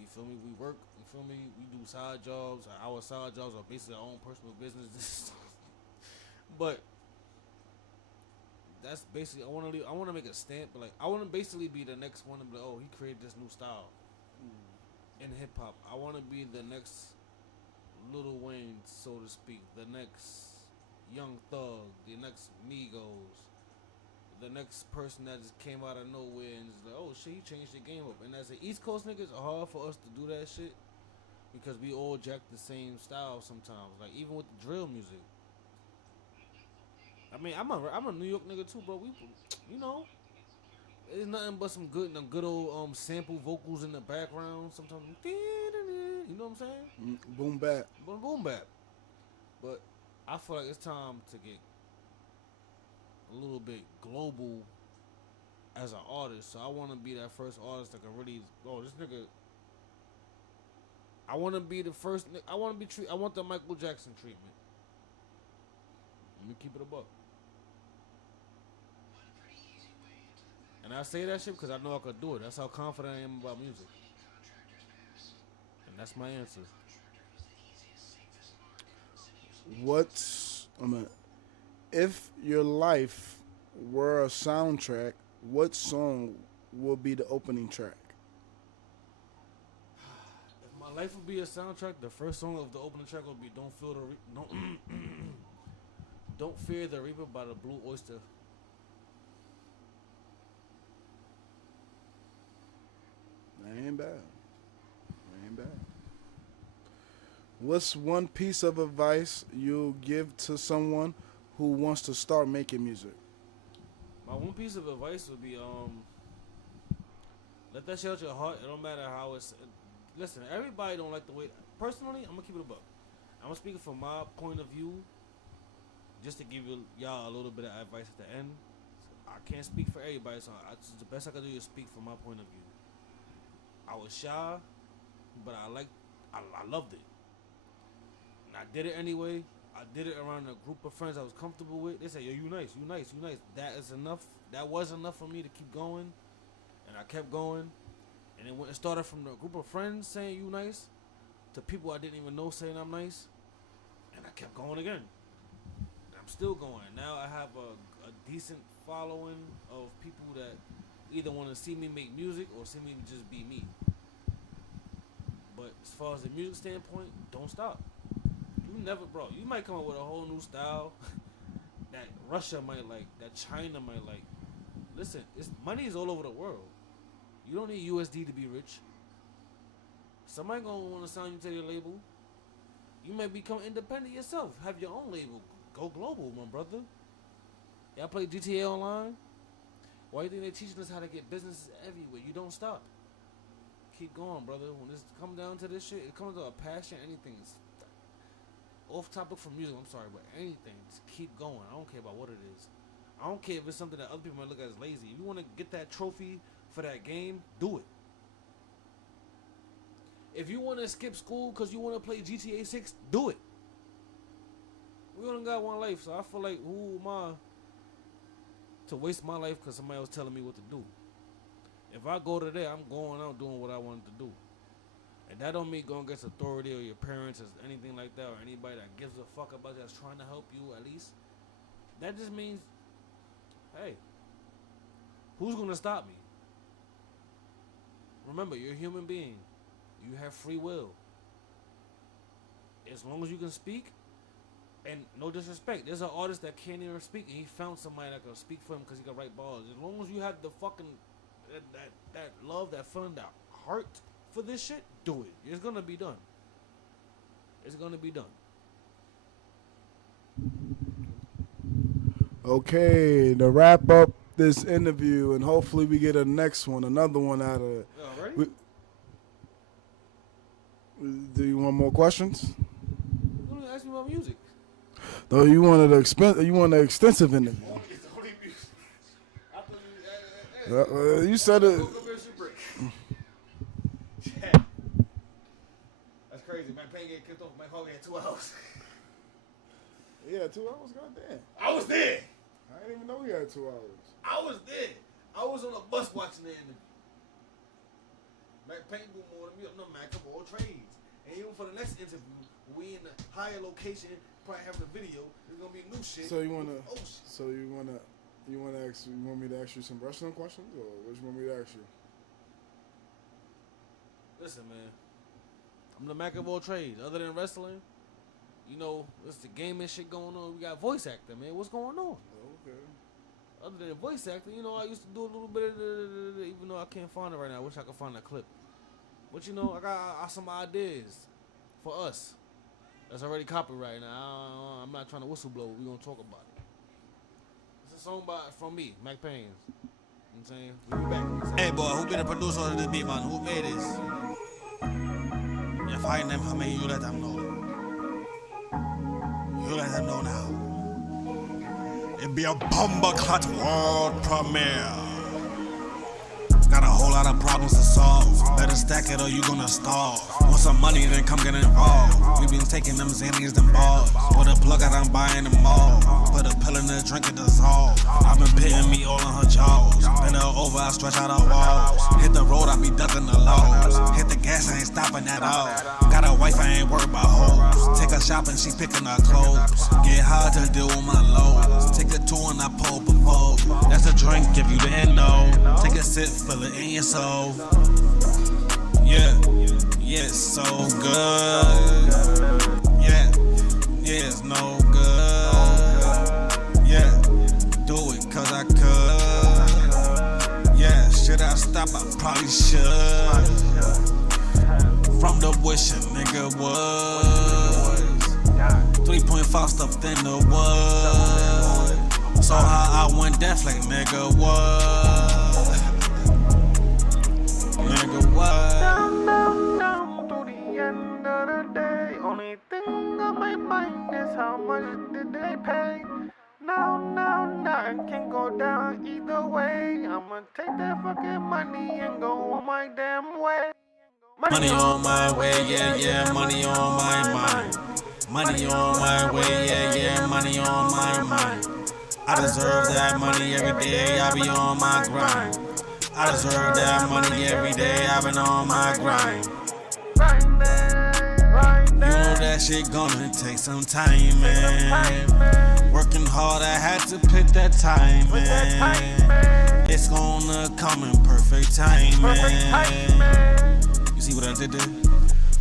You feel me? We work. You feel me? We do side jobs. Our side jobs are basically our own personal business. But that's basically, I want to make a stamp. But like, I want to basically be the next one to be like, oh, he created this new style in hip hop. I want to be the next Lil Wayne, so to speak, the next Young Thug, the next Migos, the next person that just came out of nowhere and just like, oh shit, he changed the game up. And as an East Coast nigga, it's hard for us to do that shit because we all jack the same style sometimes. Like even with the drill music. I mean, I'm a New York nigga too, bro. We, you know, it's nothing but some good old sample vocals in the background. Sometimes, you know what I'm saying? Boom bap. Boom bap. But I feel like it's time to get a little bit global as an artist. So I want to be that first artist that can really, this nigga. I want to be the first. I want the Michael Jackson treatment. Let me keep it a buck. And I say that shit because I know I could do it. That's how confident I am about music. And that's my answer. If your life were a soundtrack, what song would be the opening track? If my life would be a soundtrack, the first song of the opening track would be Don't Fear the Reaper by the Blue Oyster. That ain't bad. What's one piece of advice you'll give to someone who wants to start making music? My one piece of advice would be, let that shit out your heart. It don't matter how it's. Listen, everybody don't like the way. Personally, I'm gonna keep it a buck. I'm speaking from my point of view, just to give y'all a little bit of advice at the end. I can't speak for everybody, so the best I can do is speak from my point of view. I was shy, but I loved it. And I did it anyway. I did it around a group of friends I was comfortable with. They said, yo, you nice. That is enough. That was enough for me to keep going. And I kept going. And then when it started from the group of friends saying you nice to people I didn't even know saying I'm nice. And I kept going again. And I'm still going. Now I have a decent following of people that either want to see me make music or see me just be me. But as far as the music standpoint, don't stop. You might come up with a whole new style that Russia might like, that China might like. Listen, money is all over the world. You don't need USD to be rich. Somebody gonna want to sign you to their label. You might become independent yourself. Have your own label. Go global, my brother. Y'all play GTA Online? Why do you think they're teaching us how to get businesses everywhere? You don't stop. keep going, brother. When it's come down to this shit, it comes to a passion. Anything is off topic from music. I'm sorry, but anything, just keep going. I don't care about what it is. I don't care if it's something that other people might look at as lazy. If you want to get that trophy for that game, do it. If you want to skip school because you want to play GTA 6, do it. We only got one life, so I feel like who am I to waste my life because somebody else telling me what to do? If I go to there, I'm going out doing what I wanted to do. And that don't mean going against authority or your parents or anything like that or anybody that gives a fuck about that's trying to help you at least. That just means, hey, who's going to stop me? Remember, you're a human being. You have free will. As long as you can speak, and no disrespect, there's an artist that can't even speak, and he found somebody that can speak for him because he can write bars. As long as you have the fucking that love, that feeling, that heart for this shit, do it. It's gonna be done. It's gonna be done. Okay, to wrap up this interview, and hopefully we get a next one, another one out of it. Ready? Do you want more questions? You don't ask me about music. Though you wanted an extensive interview. You said it. That's crazy. Mack Payne getting kicked off. Mack Payne had 2 hours. Yeah, 2 hours. Goddamn. I was there. I didn't even know we had 2 hours. I was there. I was on a bus watching the interview. Mack Payne do more than me. I'm not Mack of all trades. And even for the next interview, we in a higher location, probably having a video. There's gonna be new shit. So you wanna? Oh shit. So you want me to ask you some wrestling questions, or what you want me to ask you? Listen, man. I'm the Mack of all trades. Other than wrestling, you know, it's the gaming shit going on. We got voice acting, man. What's going on? Okay. Other than voice acting, you know, I used to do a little bit of even though I can't find it right now. I wish I could find that clip. But you know, I got some ideas for us that's already copyrighted. Now, I'm not trying to whistleblow. We're going to talk about it. It's a song from me, Mack Payne. You know what I'm saying? We'll be back. Hey boy, who be the producer of this beat, man? Who made this? You find them for me, you let them know. You let them know now. It be a bomber clot world premiere. Got a whole lot of problems to solve. Better stack it or you gonna starve. Want some money, then come get involved. We been taking them Xannies, them balls. With a plug out, I'm buying them all. Put a pill in the drink, it dissolve. I've been pitting me all on her jaws. Bend her over, I stretch out her walls. Hit the road, I be ducking the laws. Hit the gas, I ain't stopping at all. Got a wife, I ain't worried about hoes. Take her shopping, she picking her clothes. Get hard to deal with my lows. Take a tour and I pull up a boat. That's a drink if you didn't know. Take a sip, fill it in your soul. Yeah, yeah, it's so good. Yeah, yeah, it's no good. Yeah, do it cause I could. Yeah, should I stop? I probably should. From the wish a nigga was 3.5 stuffed in the wood. So how I went deaf like nigga was. Nigga what? Down to the end of the day. Only thing on my mind is how much did they pay? Now, nothing can go down either way. I'ma take that fucking money and go on my damn way. Money on my way, yeah, yeah, money on my mind. Money on my way, yeah, yeah, money on my mind. I deserve that money every day, I be on my grind. I deserve that money every day, I've been on my grind. You know that shit gonna take some time, man. Working hard, I had to put that time, man. It's gonna come in perfect time, man. You see what I did there?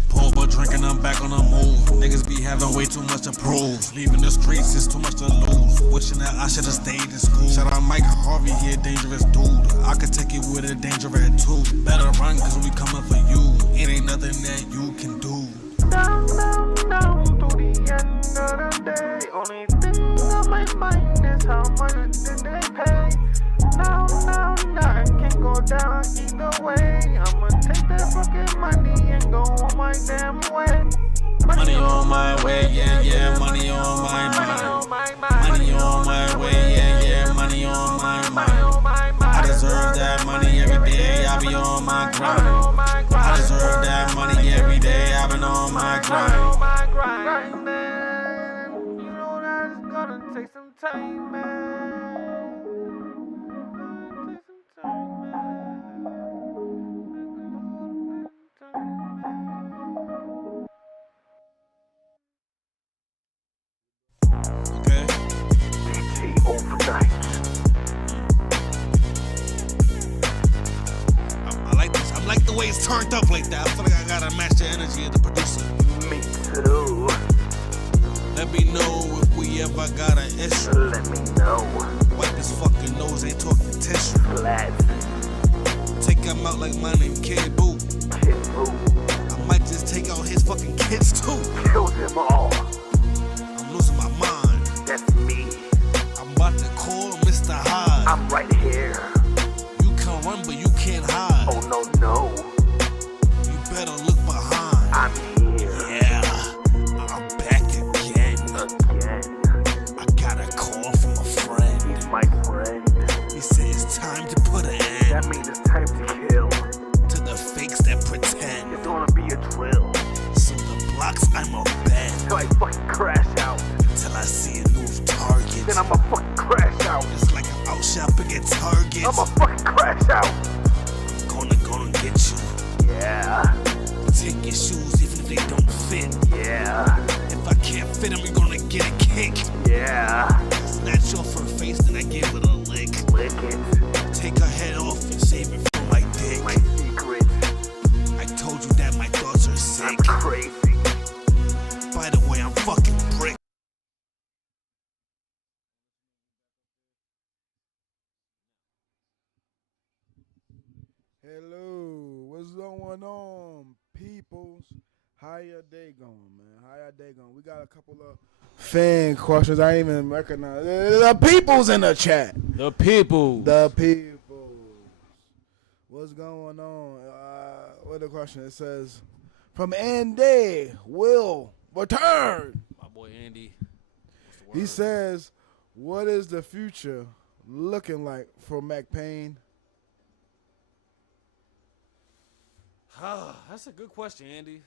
Pour but drinking, I'm back on the move. Niggas be having way too much to prove. Leaving the streets is too much to lose. Wishing that I should've stayed in school. Shout out Mike Harvey, he a dangerous dude. I could take you with a danger at too. Better run cause we coming for you. It ain't nothing that you can do. Down to the end of the day. Only thing on my mind is how much did they pay? Now, nothing can go down either way. I'ma take that fucking grind. I deserve that money every day. I've been on my grind. Grinding. You know that it's gonna take some time, man. Take some time, Okay. DJ overnight. I like this. I like the way it's turned up like that. I feel like I gotta match the energy of the producer. Me too. Let me know if we ever got an issue. Let me know. Wipe his fucking nose, ain't talking tissue. Flat. Take him out like my name Kid Boo. Kid Boo. I might just take out his fucking kids too. Kill them all. I'm losing my mind. That's me. I'm about to call Mr. Hyde. I'm right here. You can run, but you can't hide. Oh no, no. You better look behind. I'm here. Yeah, I'm back again. I got a call from a friend. He's my friend. He said it's time to put an end That means it's time to kill. to the fakes that pretend. It's gonna be a drill. So the blocks I'ma bend Till I fucking crash out. till I see a new target. Then I'ma fucking crash out. It's like I'm out shopping at Target. I'ma fucking crash out. Gonna get you. Yeah. Take your shoes even if they don't fit. Yeah. If I can't fit them, you're gonna get a kick. Yeah. Snatch off her face, then I give it a lick. Lick it. Take her head off and save it for my dick. My secret. I told you that my thoughts are sick. I'm crazy. By the way, I'm fucking brick. Hello, what's going on, peoples? How your day going, man? How your day going? We got a couple of fan questions I didn't even recognize. The people's in the chat. The people. The peoples. What's going on? What the question? It says, from Andy will return. My boy Andy. He says, what is the future looking like for Mack Payne? That's a good question, Andy.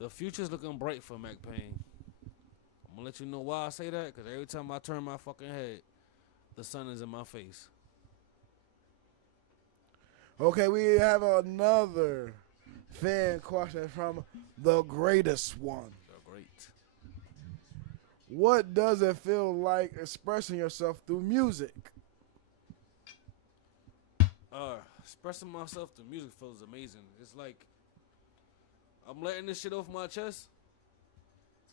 The future's looking bright for Mack Payne. I'm gonna let you know why I say that, because every time I turn my fucking head, the sun is in my face. Okay, we have another fan question from the greatest one. They're great. What does it feel like expressing yourself through music? Expressing myself through music feels amazing. It's like I'm letting this shit off my chest.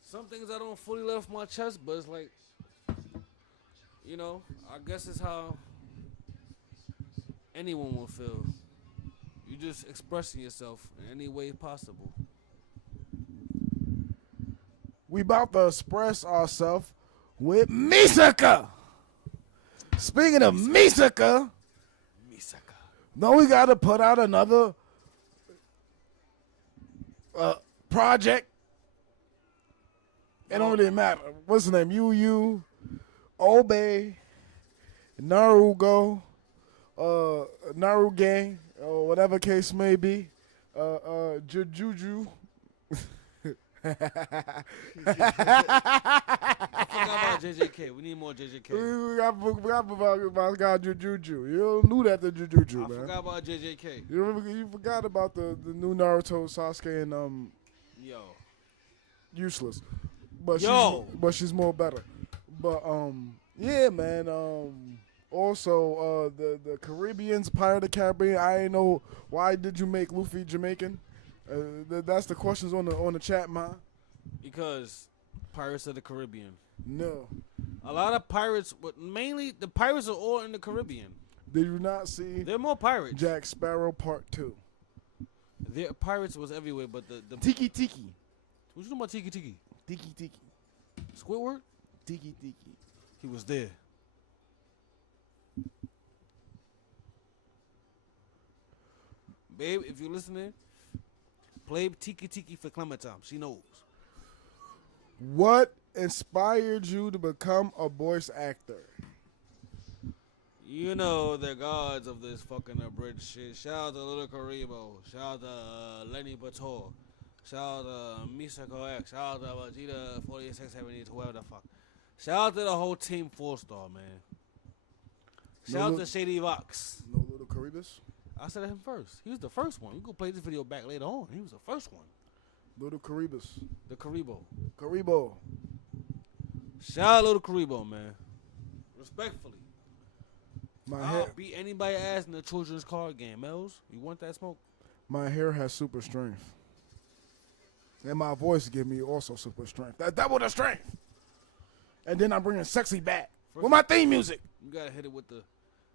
Some things I don't fully let off my chest, but it's like, you know, I guess it's how anyone will feel. You just expressing yourself in any way possible. We about to express ourselves with Misaka. Speaking of Misaka, no, we got to put out another project. It don't really matter. What's his name? Yu, Obey, Narugo, Naru Gang, or whatever case may be. Juju. I forgot about JJK. We need more JJK. We got about God Juju. You knew that the Juju, I man. forgot about JJK. You forgot about the new Naruto, Sasuke, and Yo. useless. But Yo. she's more better. But yeah, man. Also the Caribbeans, Pirate of the Caribbean. I ain't know why did you make Luffy Jamaican? That's the questions on the chat, man. Because Pirates of the Caribbean. No. A lot of pirates, but mainly the pirates are all in the Caribbean. Did you not see They're more pirates. Jack Sparrow Part 2? Their pirates was everywhere, but the Tiki Tiki. what you know about Tiki Tiki? Tiki Tiki. Squidward? Tiki Tiki. He was there. Babe, if you're listening, play Tiki Tiki for Clementine. She knows. What inspired you to become a voice actor? You know the gods of this fucking abridged shit. Shout out to Little Karibo. Shout out to Lenny Bator. Shout out to Misako X. Shout out to Vegeta 4672, whoever the fuck. Shout out to the whole team 4-star, man. Shout out to Shady Vox. No Little Caribus? I said him first. He was the first one. We gonna play this video back later on. He was the first one. Little Caribus. The Karibo. Karibo. Shout out Little Karibo, man. Respectfully. My hair, I'll beat anybody ass in the children's card game. Mel's, you want that smoke? my hair has super strength. And my voice give me also super strength. That's double the strength. And then I'm bringing sexy back with my theme music. You gotta hit it with the.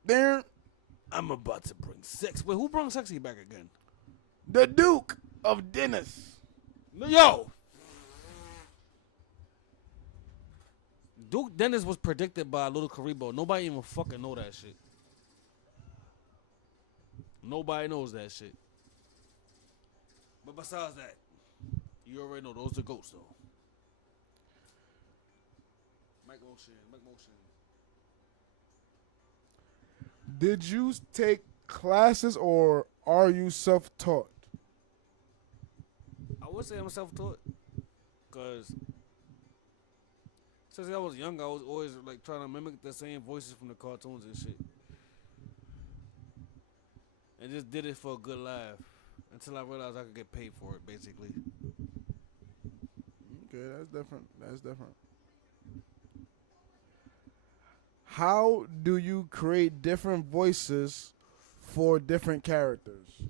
There, I'm about to bring sex. Wait, who brought sexy back again? the Duke of Dennis. Yo! Duke Dennis was predicted by Little Karibo. Nobody even fucking know that shit. Nobody knows that shit. But besides that, you already know those are goats, though. Mic motion, mic motion. Did you take classes or are you self-taught? I would say I'm self-taught. Because since I was young, I was always like trying to mimic the same voices from the cartoons and shit. And just did it for a good laugh. Until I realized I could get paid for it, basically. Okay, that's different. That's different. How do you create different voices for different characters?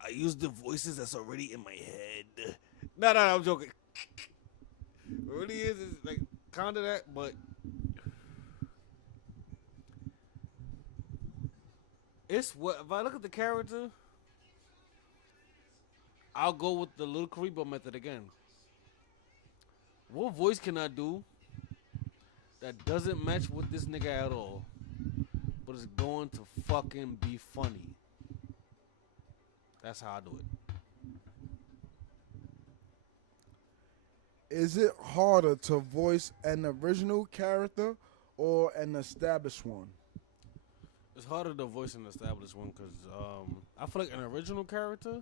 I use the voices that's already in my head. No, I'm joking. It really is like kind of that, but it's what if I look at the character, I'll go with the Little Karibo method again. What voice can I do that doesn't match with this nigga at all, but is going to fucking be funny? That's how I do it. Is it harder to voice an original character or an established one? It's harder to voice an established one because I feel like an original character.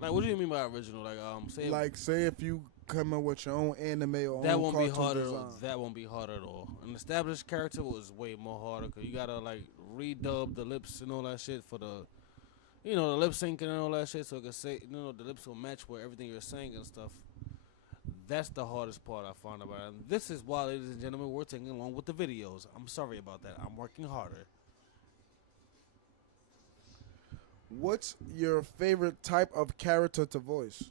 Like, what do you mean by original? Say if you come in with your own anime or that own won't be cartoon harder. design. That won't be harder at all. An established character was way more harder because you gotta like redub the lips and all that shit for the, the lip syncing and all that shit, so it can say, the lips will match with everything you're saying and stuff. That's the hardest part I find about it. And this is why, ladies and gentlemen, we're taking along with the videos. I'm sorry about that. I'm working harder. What's your favorite type of character to voice?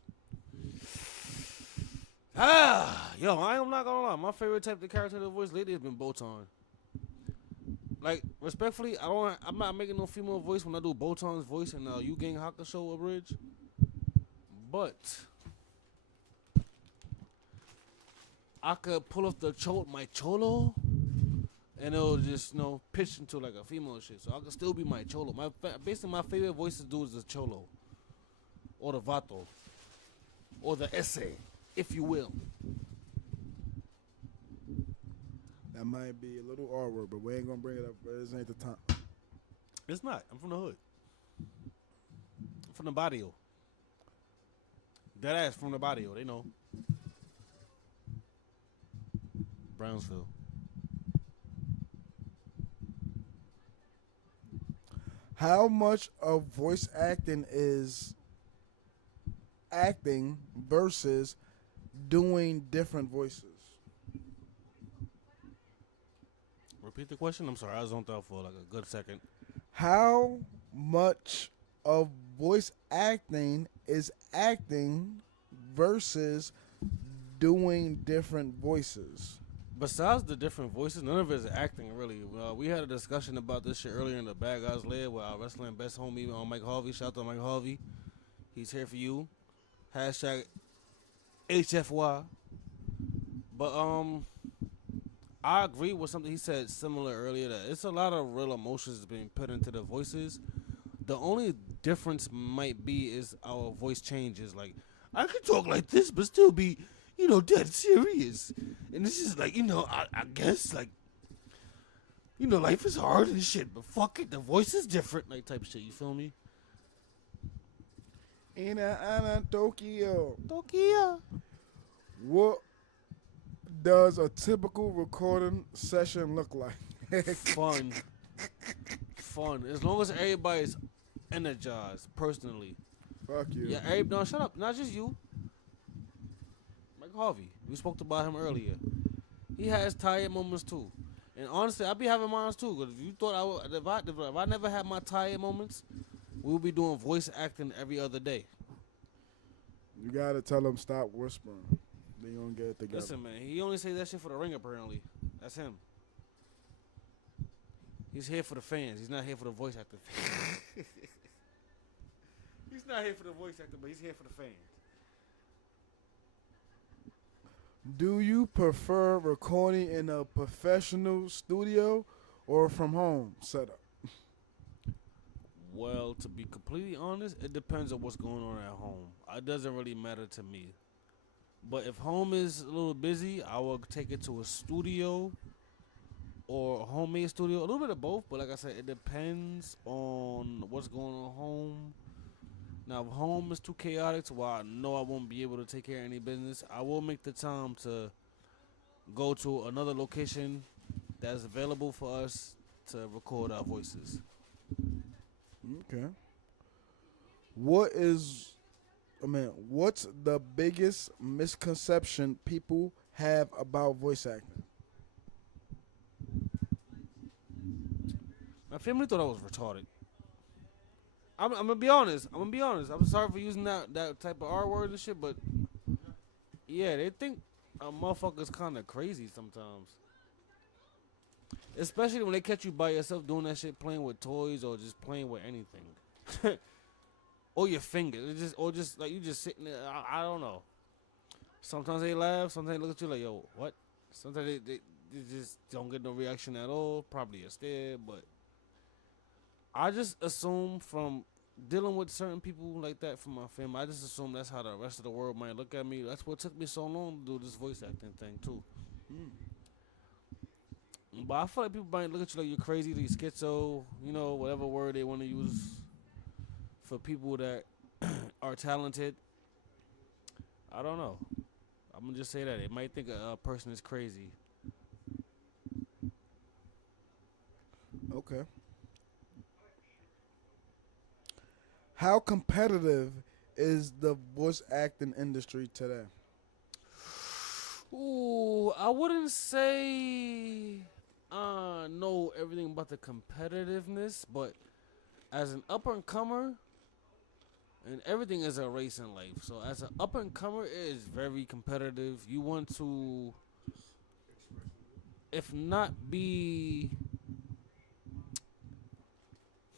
Yo, I'm not gonna lie. My favorite type of character to voice lately has been Botan. Like, respectfully, I'm not making no female voice when I do Botan's voice in Yu Gang Hakusho Abridge. But I could pull off my cholo, and it'll just pitch into like a female shit. So I can still be my cholo. Basically my favorite voice to do is the cholo, or the vato, or the essay, if you will. That might be a little R word, but we ain't gonna bring it up. This ain't the time. It's not. I'm from the hood. I'm from the barrio. That ass from the barrio. They know. Brownsville. How much of voice acting is acting versus doing different voices? Repeat the question. I'm sorry. I was zoned out for like a good second. How much of voice acting is acting versus doing different voices? Besides the different voices, none of it is acting, really. We had a discussion about this shit earlier in the Bad Guys Lair with our wrestling best homie Mike Harvey. Shout out to Mike Harvey. He's here for you. Hashtag HFY. But I agree with something he said similar earlier, that it's a lot of real emotions being put into the voices. The only difference might be is our voice changes. Like, I can talk like this but still be, dead serious. And this is like, I guess like, life is hard and shit, but fuck it, the voice is different, like type shit. You feel me? Tokyo. Tokyo. What does a typical recording session look like? Fun. As long as everybody's energized, personally. Fuck you. Yeah, no, shut up. Not just you. Mike Harvey. We spoke about him earlier. He has tired moments too. And honestly, I be having mine too. Because if you thought if I never had my tired moments, we would be doing voice acting every other day. You gotta tell them stop whispering. They gonna get it together. Listen, man, he only say that shit for the ring. Apparently, that's him. He's here for the fans. He's not here for the voice acting. He's not here for the voice acting, but he's here for the fans. Do you prefer recording in a professional studio or from home setup? Well, to be completely honest, it depends on what's going on at home. It doesn't really matter to me. But if home is a little busy, I will take it to a studio or a homemade studio. A little bit of both, but like I said, it depends on what's going on at home. Now, if home is too chaotic to where I know I won't be able to take care of any business, I will make the time to go to another location that's available for us to record our voices. Okay. What's the biggest misconception people have about voice acting? My family thought I was retarded. I'm gonna be honest. I'm sorry for using that type of R word and shit, but yeah, they think a motherfucker's kind of crazy sometimes. Especially when they catch you by yourself doing that shit, playing with toys or just playing with anything, or your fingers, or just like you just sitting there. I don't know. Sometimes they laugh. Sometimes they look at you like, yo, what? Sometimes they just don't get no reaction at all. Probably a stare, but I just assume from dealing with certain people like that from my family, I just assume that's how the rest of the world might look at me. That's what took me so long to do this voice acting thing too. But I feel like people might look at you like you're crazy, like schizo, whatever word they want to use for people that are talented. I don't know. I'm going to just say that. They might think a person is crazy. Okay. How competitive is the voice acting industry today? Ooh, I wouldn't say know everything about the competitiveness, but as an up-and-comer, and everything is a race in life, so as an up-and-comer, it is very competitive. You want to, if not be,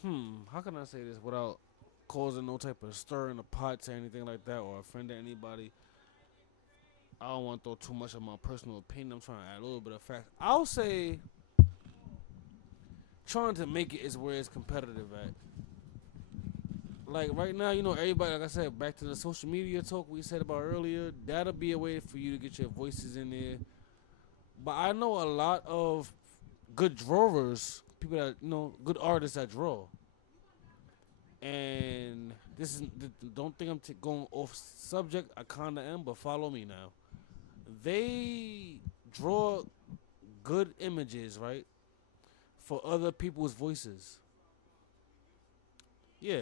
how can I say this without causing no type of stir in the pots or anything like that, or offending anybody? I don't want to throw too much of my personal opinion. I'm trying to add a little bit of fact. I'll say trying to make it is where it's competitive at. Like right now, everybody, like I said, back to the social media talk we said about earlier, that'll be a way for you to get your voices in there. But I know a lot of good drawers, people that, good artists that draw. And this is, don't think I'm going off subject. I kind of am, but follow me now. They draw good images, right, for other people's voices. Yeah,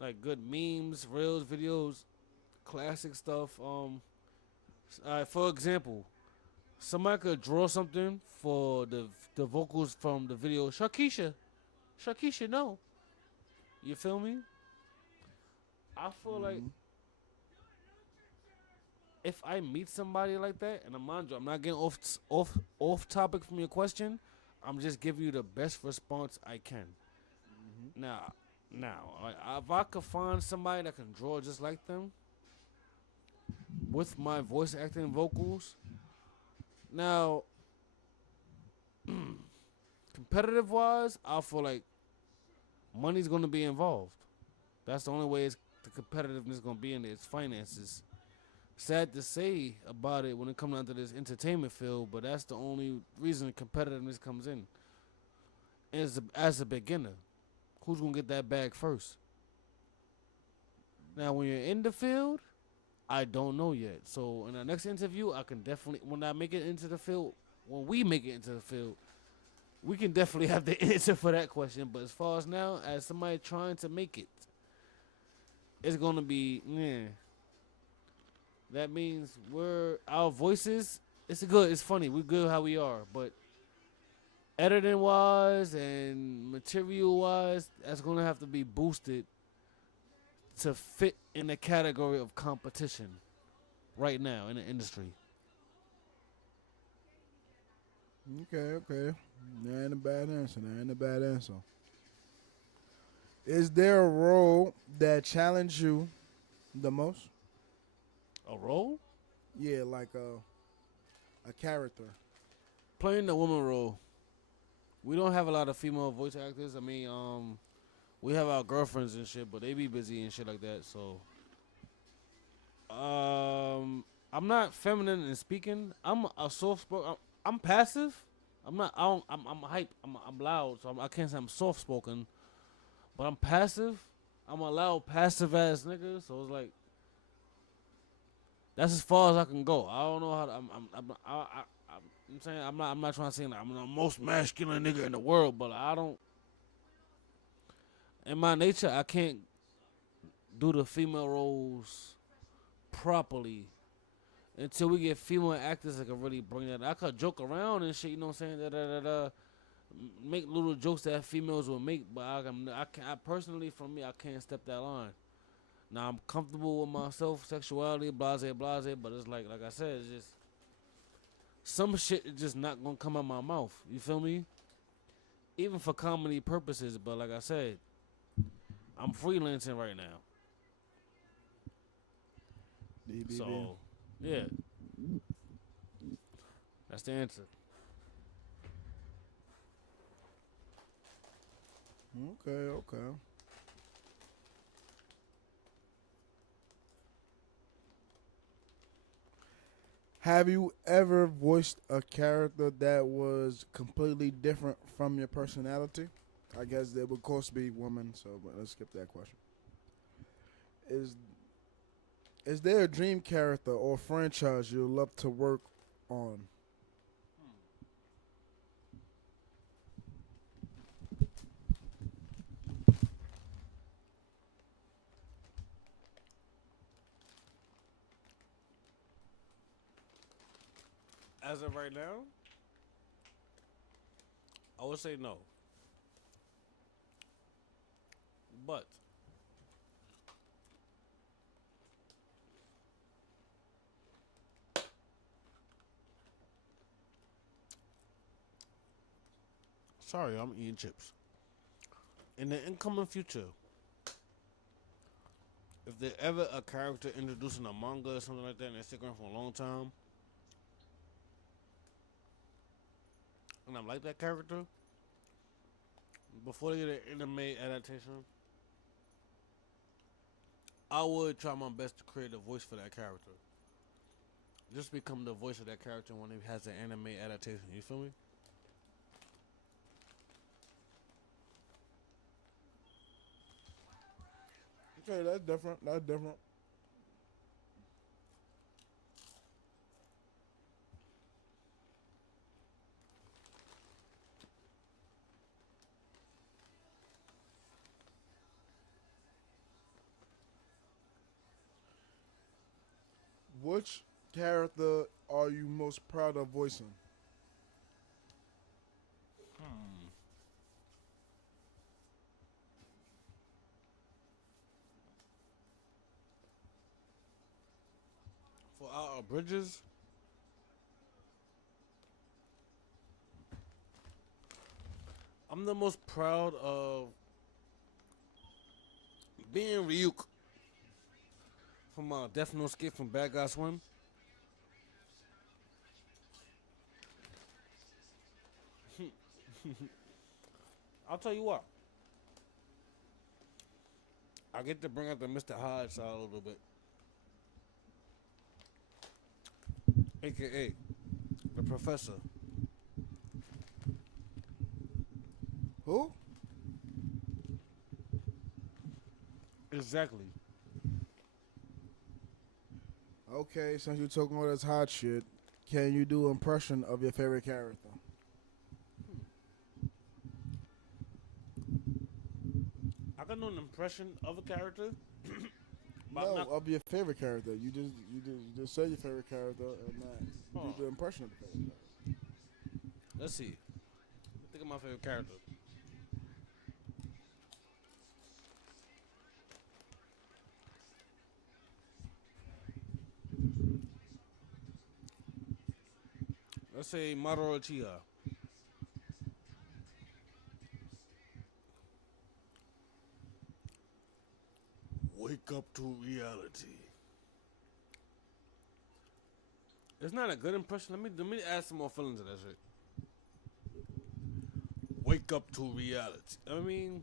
like good memes, reels, videos, classic stuff. For example, somebody could draw something for the vocals from the video. Shakisha, no. You feel me? I feel like if I meet somebody like that, and mind you, I'm not getting off topic from your question. I'm just giving you the best response I can. Now, if I could find somebody that can draw just like them with my voice acting vocals, now, competitive wise, I feel like money's gonna be involved. That's the only way the competitiveness gonna be in there. It's finances. sad to say about it when it comes down to this entertainment field, but that's the only reason competitiveness comes in. As a beginner, who's gonna get that bag first? Now, when you're in the field, I don't know yet. So in our next interview, I can definitely, when I make it into the field, when we make it into the field, we can definitely have the answer for that question. But as far as now, as somebody trying to make it, it's gonna be, yeah. That means our voices. It's funny. We're good how we are, but editing wise and material wise, that's gonna have to be boosted to fit in the category of competition right now in the industry. Okay. That ain't a bad answer. Is there a role that challenged you the most? A role? Yeah, like a character. Playing the woman role. We don't have a lot of female voice actors. I mean, we have our girlfriends and shit, but they be busy and shit like that. So, I'm not feminine in speaking. I'm a soft spoken. I'm passive. I'm not. I don't. I'm hype. I'm loud. So I can't say I'm soft spoken, but I'm passive. I'm a loud, passive ass nigga. So it's like that's as far as I can go. I don't know how to. I'm saying I'm not trying to say that I'm the most masculine nigga in the world, but I don't. In my nature, I can't do the female roles properly until we get female actors that can really bring that. I could joke around and shit, you know what I'm saying? Make little jokes that females will make, but I personally, from me, I can't step that line. Now I'm comfortable with myself, sexuality, blase, but it's like I said, it's just some shit is just not gonna come out my mouth. You feel me? Even for comedy purposes, but like I said, I'm freelancing right now. So, yeah. That's the answer. Okay. Have you ever voiced a character that was completely different from your personality? I guess there would of course be women, but let's skip that question. Is there a dream character or franchise you'd love to work on? As of right now, I would say no. But sorry, I'm eating chips. In the incoming future, if there ever a character introducing a manga or something like that and they stick around for a long time, and I like that character, before they get an anime adaptation, I would try my best to create a voice for that character. Just become the voice of that character when he has an anime adaptation. You feel me? Okay, that's different. Which character are you most proud of voicing? For our bridges, I'm the most proud of being Ryuk from Death No Escape from Bad Guy Swim. I'll tell you what. I get to bring out the Mr. Hyde side a little bit. AKA the professor. Who? Exactly. Okay, since you're talking all this hot shit, can you do an impression of your favorite character? I can do an impression of a character. But No, I'm not, of your favorite character. You just said your favorite character, and do the impression of the favorite character. let's see. Think of my favorite character. Let's say Maru Uchiha. Wake up to reality. It's not a good impression. Let me add some more feelings to that shit. Wake up to reality. I mean,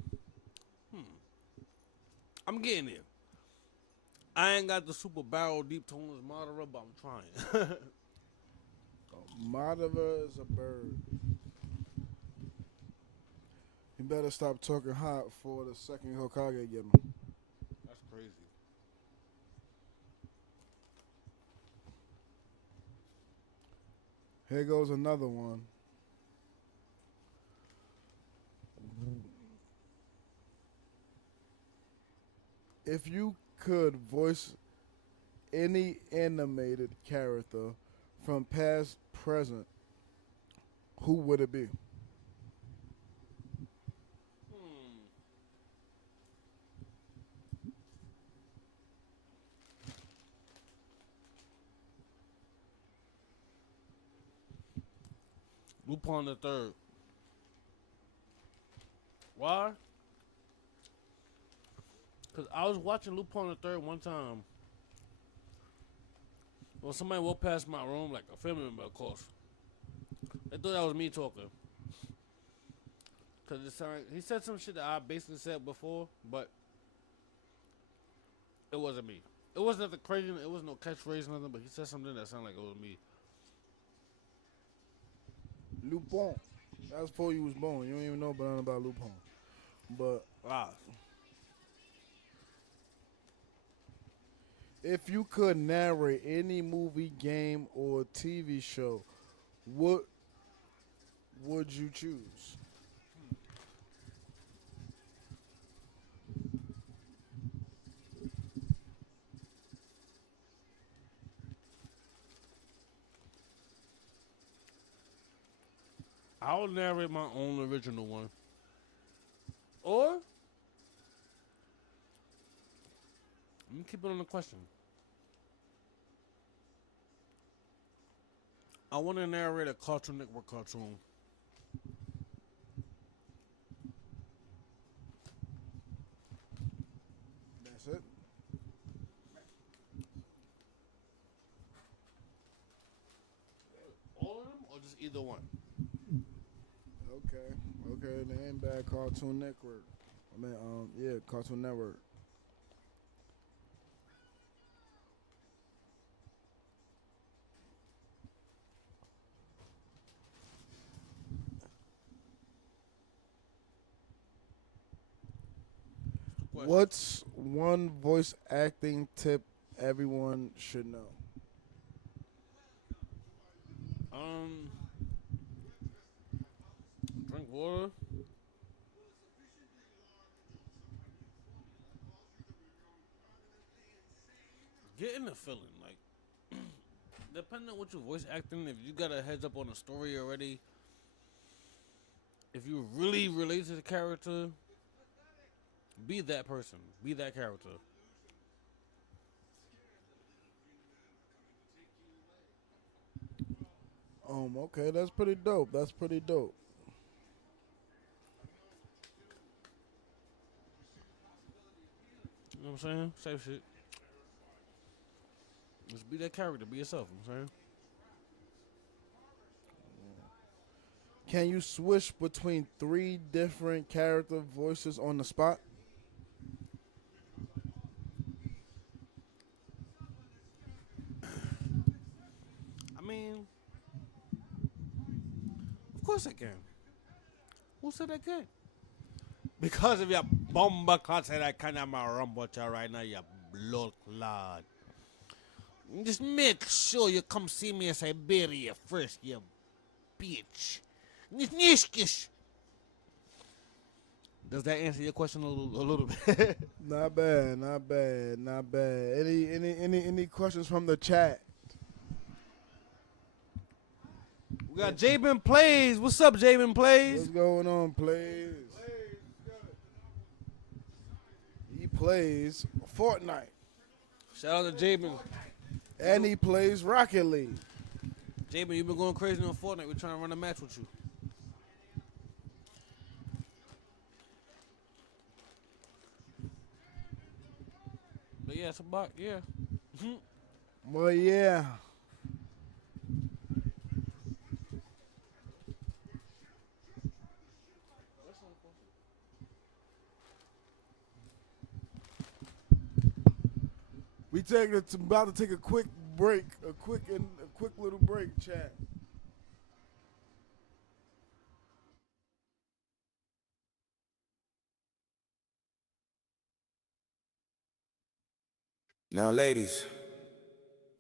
I'm getting there. I ain't got the super barrel deep toneless Madara, but I'm trying. Madara is a bird. You better stop talking hot for the second Hokage get him. That's crazy. Here goes another one. If you could voice any animated character from past, present, who would it be? Lupin the Third. Why? Because I was watching Lupin the Third one time. Well, somebody walked past my room, like a family member, of course. They thought that was me talking. Because he said some shit that I basically said before, but it wasn't me. It wasn't nothing crazy. It wasn't no catchphrase or nothing, but he said something that sounded like it was me. Lupin. That's before you was born. You don't even know nothing about Lupin. But Wow. if you could narrate any movie, game, or TV show, what would you choose? I'll narrate my own original one. Or, let me keep it on the question. I want to narrate a Cartoon Network cartoon. That's it. All of them, or just either one? Okay, they ain't bad. Cartoon Network. Yeah, Cartoon Network. What's one voice acting tip everyone should know? Drink water. Get in the feeling, like, depending on what your voice acting, if you got a heads up on the story already, if you really relate to the character, be that person, be that character. Okay, that's pretty dope. That's pretty dope. You know what I'm saying? Same shit. Just be that character, be yourself, you know what I'm saying? Can you switch between 3 different character voices on the spot? I mean, course I can. Who said I can't? Because of your bomber clots and I can't have my rumbucha right now, you blood clot. Just make sure you come see me in Siberia first, you bitch. Nishkish. Does that answer your question a little bit? Not bad, not bad, not bad. Any questions from the chat? We got Jabin Plays. What's up, Jabin Plays? What's going on, plays? He plays Fortnite. Shout out to Jabin. And he plays Rocket League. Jabin, you been going crazy on Fortnite. We're trying to run a match with you. But yeah, it's a bot, yeah. Well, yeah. About to take a quick break, a quick little break, chat. Now, ladies,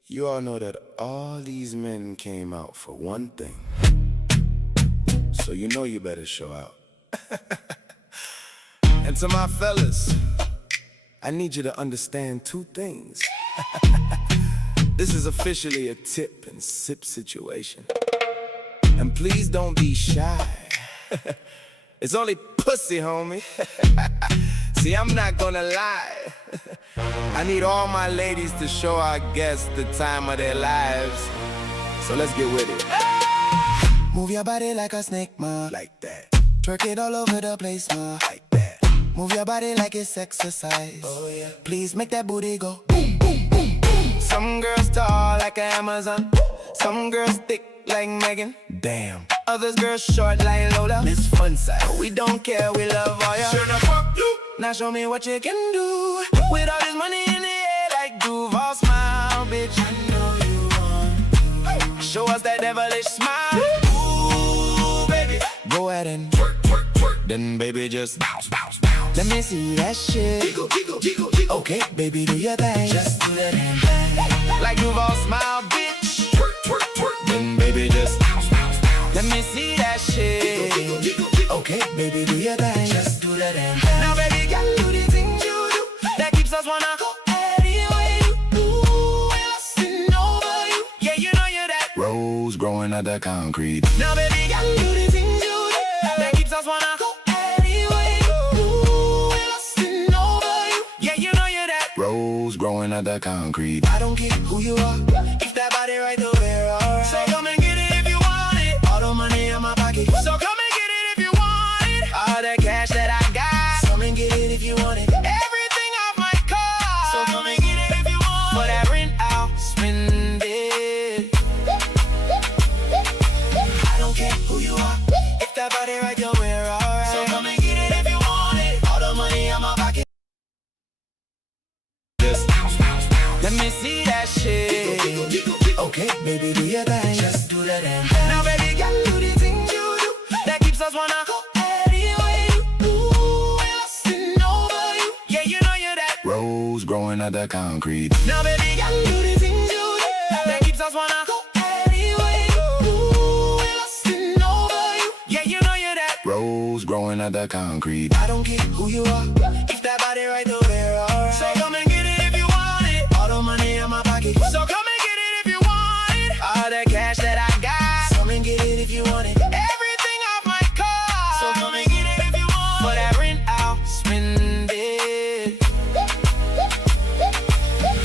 you all know that all these men came out for one thing. So you know you better show out. And to my fellas, I need you to understand two things. This is officially a tip and sip situation. And please don't be shy. It's only pussy, homie. See, I'm not gonna lie. I need all my ladies to show our guests the time of their lives. So let's get with it. Move your body like a snake, ma. Like that. Twerk it all over the place, ma. Like that. Move your body like it's exercise. Oh yeah. Please make that booty go boom, boom, boom, boom. Some girls tall like an Amazon. Some girls thick like Megan. Damn. Others girls short like Lola. Miss Fun Size. We don't care, we love all ya. Sure enough, fuck you. Now show me what you can do. With all this money in the air like Duval, smile, bitch. I know you want to. Show us that devilish smile. Ooh, baby. Go ahead and twerk, twerk, twerk. Then baby just bounce, bounce, bounce. Let me see that shit. Jiggle, jiggle, jiggle, jiggle. Okay, baby, do your thing. Just do that damn thing. Like Duval, smile, bitch. Twerk, twerk, twerk. Then baby just bounce, bounce, bounce. Let me see that shit. Jiggle, jiggle, jiggle. Okay, baby, do your thing. Just do that damn thing. Now, baby, girl, do the things you do. That keeps us wanna go anywhere you do. We're lusting over you. Yeah, you know you're that rose growing out the concrete. Now, baby, girl, do the things you do. That keeps us wanna go anywhere you do. We're lusting over you. Yeah, you know you're that rose growing out the concrete. I don't care who you are. If that body right there, we're alright. So come and get it if you want it. All the money in my pocket. So come and get it if you want it. All the cash that I got. Come and get it if you want it. Everything off my car. So come and get it if you want it. For that rent, I'll spend it. I don't care who you are. If that body right there, we're alright. So come and get it if you want it. All the money in my pocket. Just bounce, bounce, bounce. Let me see that shit. Jiggle, jiggle, jiggle. Okay, baby, do your thing. Just do that damn thing. Now, baby, girl, do the things you do. That keeps us wanna go anywhere you do. We're lusting over you. Yeah, you know you're that rose growing out the concrete. Now, baby, girl, do the things you do. That keeps us wanna go anywhere you do. We're lusting over you. Yeah, you know you're that rose growing out the concrete. I don't care who you are. If that body right there, we're alright. So come and get it if you want it. All the money in my pocket. So come and get it if you want it. All the cash that I got. Come and get it if you want it. Everything off my car. So come and get it if you want it. For that rent, I'll spend it.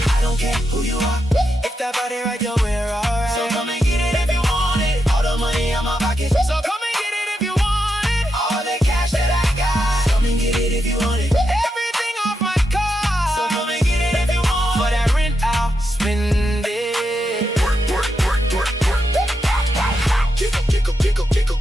I don't care who you are. If that body right there, we're alright. So come and get it if you want it. All the money in my pocket. So come and get it if you want it. All the cash that I got. Come and get it if you want it. Everything off my car. So come and get it if you want it. For that rent, I'll spend it. Work, work, work, work, work. Jiggle, jiggle, jiggle, jiggle.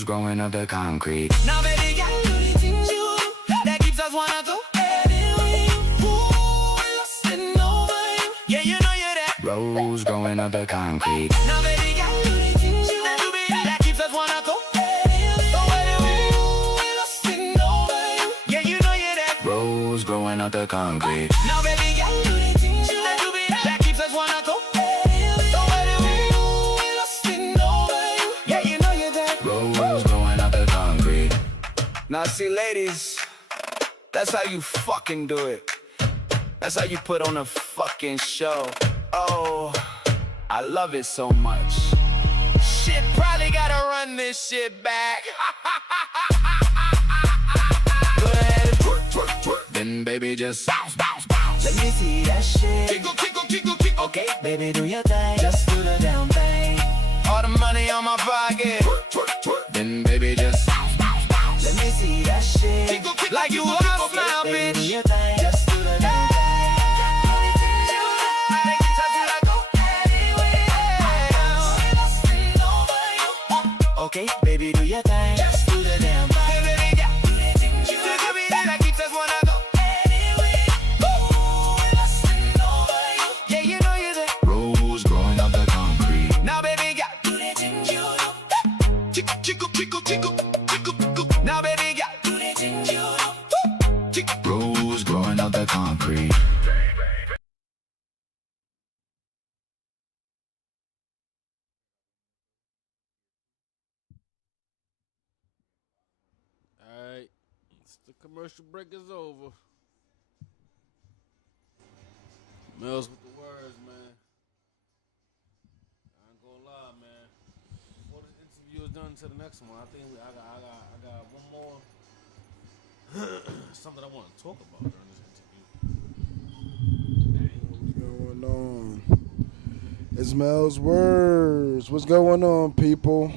Rose growing up the concrete. Now baby, got the things you do that keeps us wanna go anywhere. Ooh, we're lusting over you. Yeah, you know you're that Rose growing up the concrete. Now baby, got the things you do that keeps us wanna go anywhere. Ooh, we're lusting over you. Yeah, you know you're that Rose growing up the concrete. Now baby, got the things you do that keeps us wanna go anywhere. Ooh, we're lusting over you. Yeah, you know you're that Rose growing up the concrete. Now see, ladies, that's how you fucking do it. That's how you put on a fucking show. Oh, I love it so much. Shit, probably gotta run this shit back. Go ahead and twerk, twerk, twerk. Then baby just bounce, bounce, bounce. Let me see that shit. Tickle, tickle, tickle, tickle. Okay, baby, do your thing. Just do the damn thing. All the money on my pocket. Twerk, twerk, twerk. Then baby just bounce, bounce, bounce. Let me see that shit. Tickle, tickle, like you lost now, bitch. Do your thing. Just do the damn thing. Okay, baby, do your thing. Just do the damn thing. That keeps us wanna go anywhere. Yeah, you know you're the Rose growing up the concrete. Now, baby, got do the thing you do. Tickle, tickle, tickle, tickle, tickle, tickle. Now, baby, got do the thing you do. Rose growing up the concrete. Alright, the commercial break is over. Mills with the words, man. I ain't gonna lie, man. Before this interview is done to the next one, I think I got one more something I want to talk about during this interview. What's going on? It's Mel's Words. What's going on, people?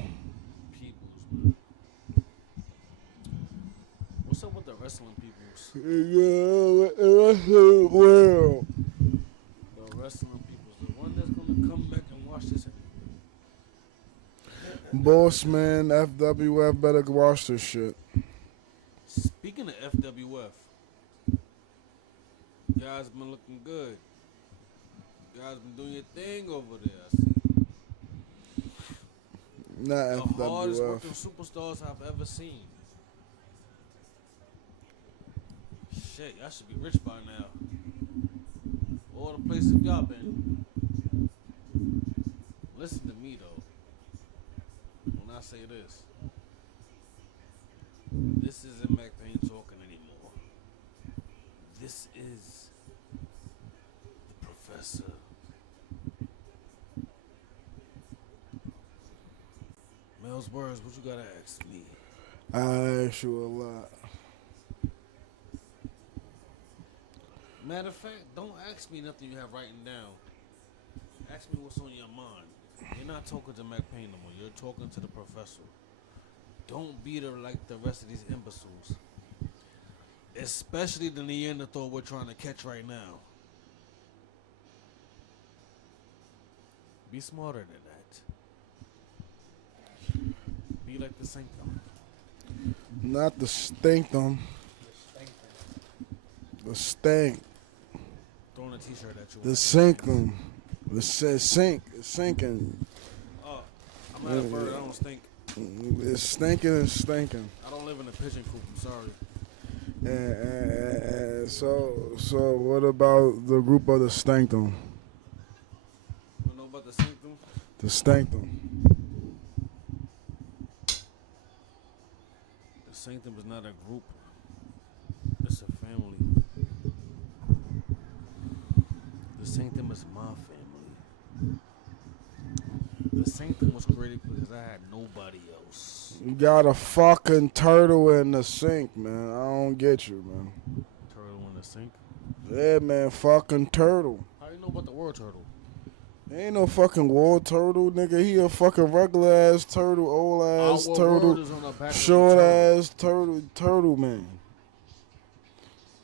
Peoples, man. What's up with the wrestling peoples? World. The wrestling peoples, the one that's gonna come back and watch this. Boss man, FWF better watch this shit. Speaking of FWF, guys been looking good. Guys been doing your thing over there. I see. Not The hardest FWF. working superstars I've ever seen. Shit, y'all should be rich by now. All the places y'all been. Listen to me though. When I say this, this isn't Mack Payne talking anymore. This is the professor. Mel's Words, what you gotta ask me? I ask you a lot. Matter of fact, don't ask me nothing you have written down. Ask me what's on your mind. You're not talking to Mack Payne no more. You're talking to the professor. Don't beat her like the rest of these imbeciles. Especially the Neanderthal we're trying to catch right now. Be smarter than that. Be like the Sanctum. Not the stinkdom. The stink. Throwing a t-shirt at you. The sinkdom. The sink. It's sinking. Oh, I'm not a bird. I don't stink. It's stinking and stinking. I don't live in a pigeon coop. I'm sorry. And so what about the group of the stinkdom? You know about the Sanctum? The stinkdom. The Sanctum is not a group. It's a family. The Sanctum is my family. The Sanctum was created because I had nobody else. You got a fucking turtle in the sink, man. I don't get you, man. Turtle in the sink? Yeah, man, fucking turtle. How do you know about the word turtle? Ain't no fucking war turtle, nigga. He a fucking regular ass turtle, old ass Our turtle, word is on the back of the short turtle. ass turtle man.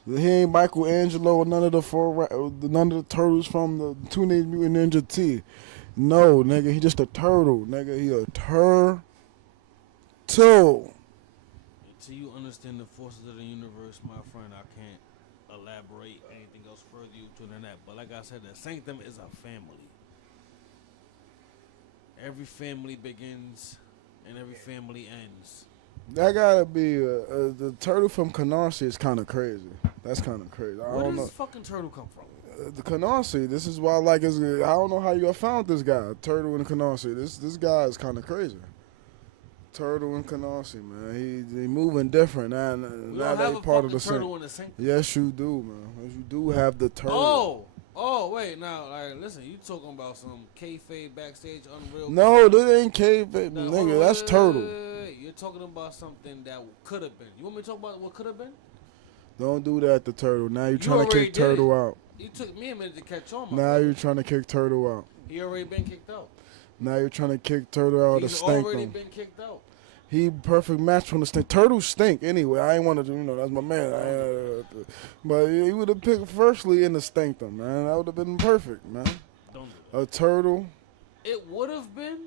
He ain't Michelangelo or none of the turtles from the Teenage Mutant Ninja T. No, nigga, he just a turtle, nigga. He a 2. Until you understand the forces of the universe, my friend, I can't elaborate anything else further than that. But like I said, the sanctum is a family. Every family begins and every family ends. That gotta be the turtle from Canarsie is kind of crazy. That's kind of crazy. Where does this fucking turtle come from? The Canarsie. This is why I like his. I don't know how you found this guy, turtle in Canarsie. This guy is kind of crazy. Turtle in Canarsie, man. He moving different now. Now that he part of the turtle in the sanctum. Yes, you do, man. Yes, you do have the turtle. Oh, wait, now, like, listen, you talking about some kayfabe backstage unreal. No, this ain't kayfabe, nigga. That's turtle. You're talking about something that could have been. You want me to talk about what could have been? Don't do that to turtle. Now you're trying to kick turtle out. You took me a minute to catch on. Now you're trying to kick turtle out. He already been kicked out. Now you're trying to kick turtle out. He's already been kicked out. He perfect match from the stink. Turtles stink anyway. I ain't want to do, that's my man. But he would have picked firstly in the stinkdom, man. That would have been perfect, man. Don't do that. A turtle. It would have been.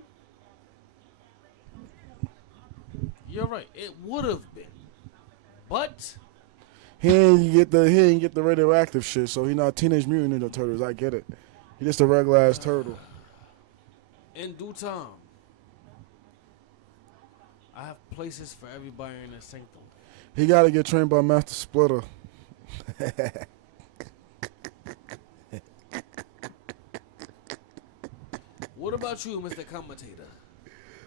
You're right. It would have been. But he ain't get the radioactive shit, so he not Teenage Mutant Ninja Turtles. I get it. He just a regular ass turtle. In due time, I have places for everybody in the sanctum. He got to get trained by Master Splitter. What about you, Mr. Commentator?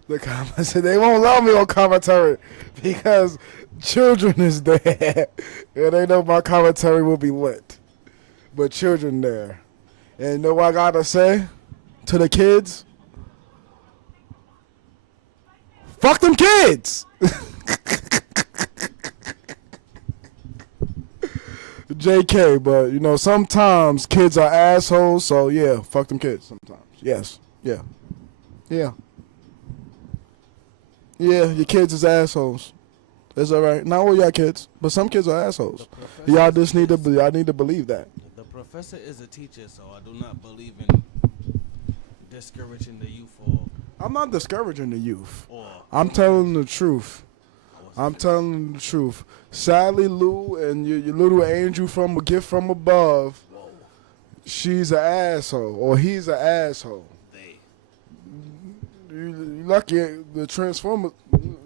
The comments, they won't allow me on commentary because children is there. And they know my commentary will be lit. But children there. And you know what I got to say to the kids? Fuck them kids! JK, but sometimes kids are assholes, so yeah, fuck them kids sometimes. Yes. Yeah. Yeah. Yeah, your kids is assholes. It's alright. Not all y'all kids, but some kids are assholes. Y'all just need to believe that. The professor is a teacher, so I do not believe in discouraging the youth or I'm not discouraging the youth. I'm telling the truth. I'm telling them the truth. Sally Lou and your little angel from a gift from above, she's an asshole, or he's an asshole. You lucky the Transformers.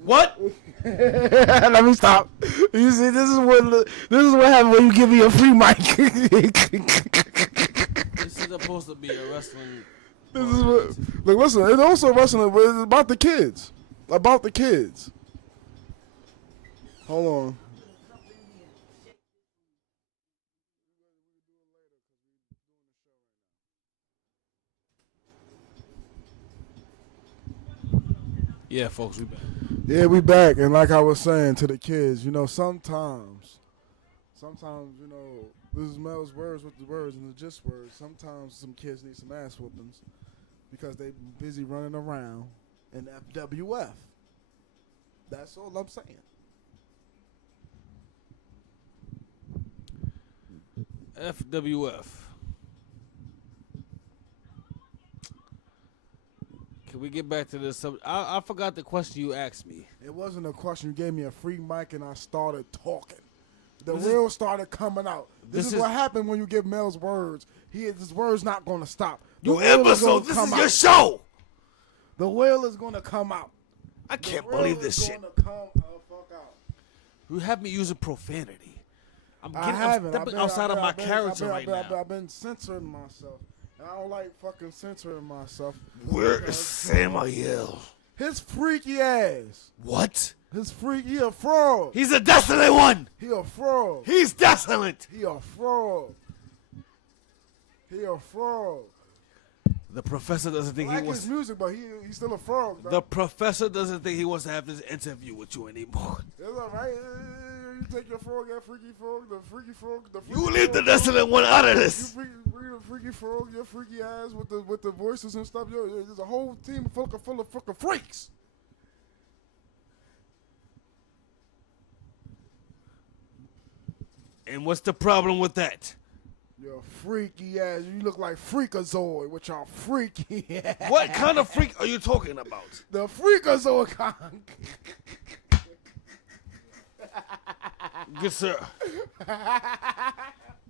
What? Let me stop. You see, this is what happens when you give me a free mic. This is supposed to be a wrestling. This is what. Look, listen. It's also wrestling, but it's about the kids. About the kids. Hold on. Yeah, folks, we back. Yeah, we back, and like I was saying to the kids, sometimes, this is Mel's words with the words and the just words. Sometimes some kids need some ass whoopings because they busy running around in FWF. That's all I'm saying. FWF. Can we get back to this subject? I forgot the question you asked me. It wasn't a question. You gave me a free mic and I started talking. The real started coming out. This is what happened when you give Mel's words. His words not going to stop. You imbecile, this is your show. The wheel is going to come out. I can't believe this shit. Come the fuck out. You have me using profanity. I'm stepping outside of my character right now. I've been censoring myself. And I don't like fucking censoring myself. Where is Samuel? His freaky ass. What? He a fraud. He's a desolate one. He a fraud. He's desolate. He a fraud. He a fraud. The professor doesn't think I like he wants his music, but he's still a fraud. The professor doesn't think he wants to have this interview with you anymore. It's all right. You take your frog, that freaky frog, the freaky frog, You leave the desolate one out of this. You bring the freaky frog, your freaky ass with the voices and stuff. There's a whole team full of fucking freaks. And what's the problem with that? You're freaky ass. You look like Freakazoid, which are freaky ass. What kind of freak are you talking about? The Freakazoid kind. Good sir.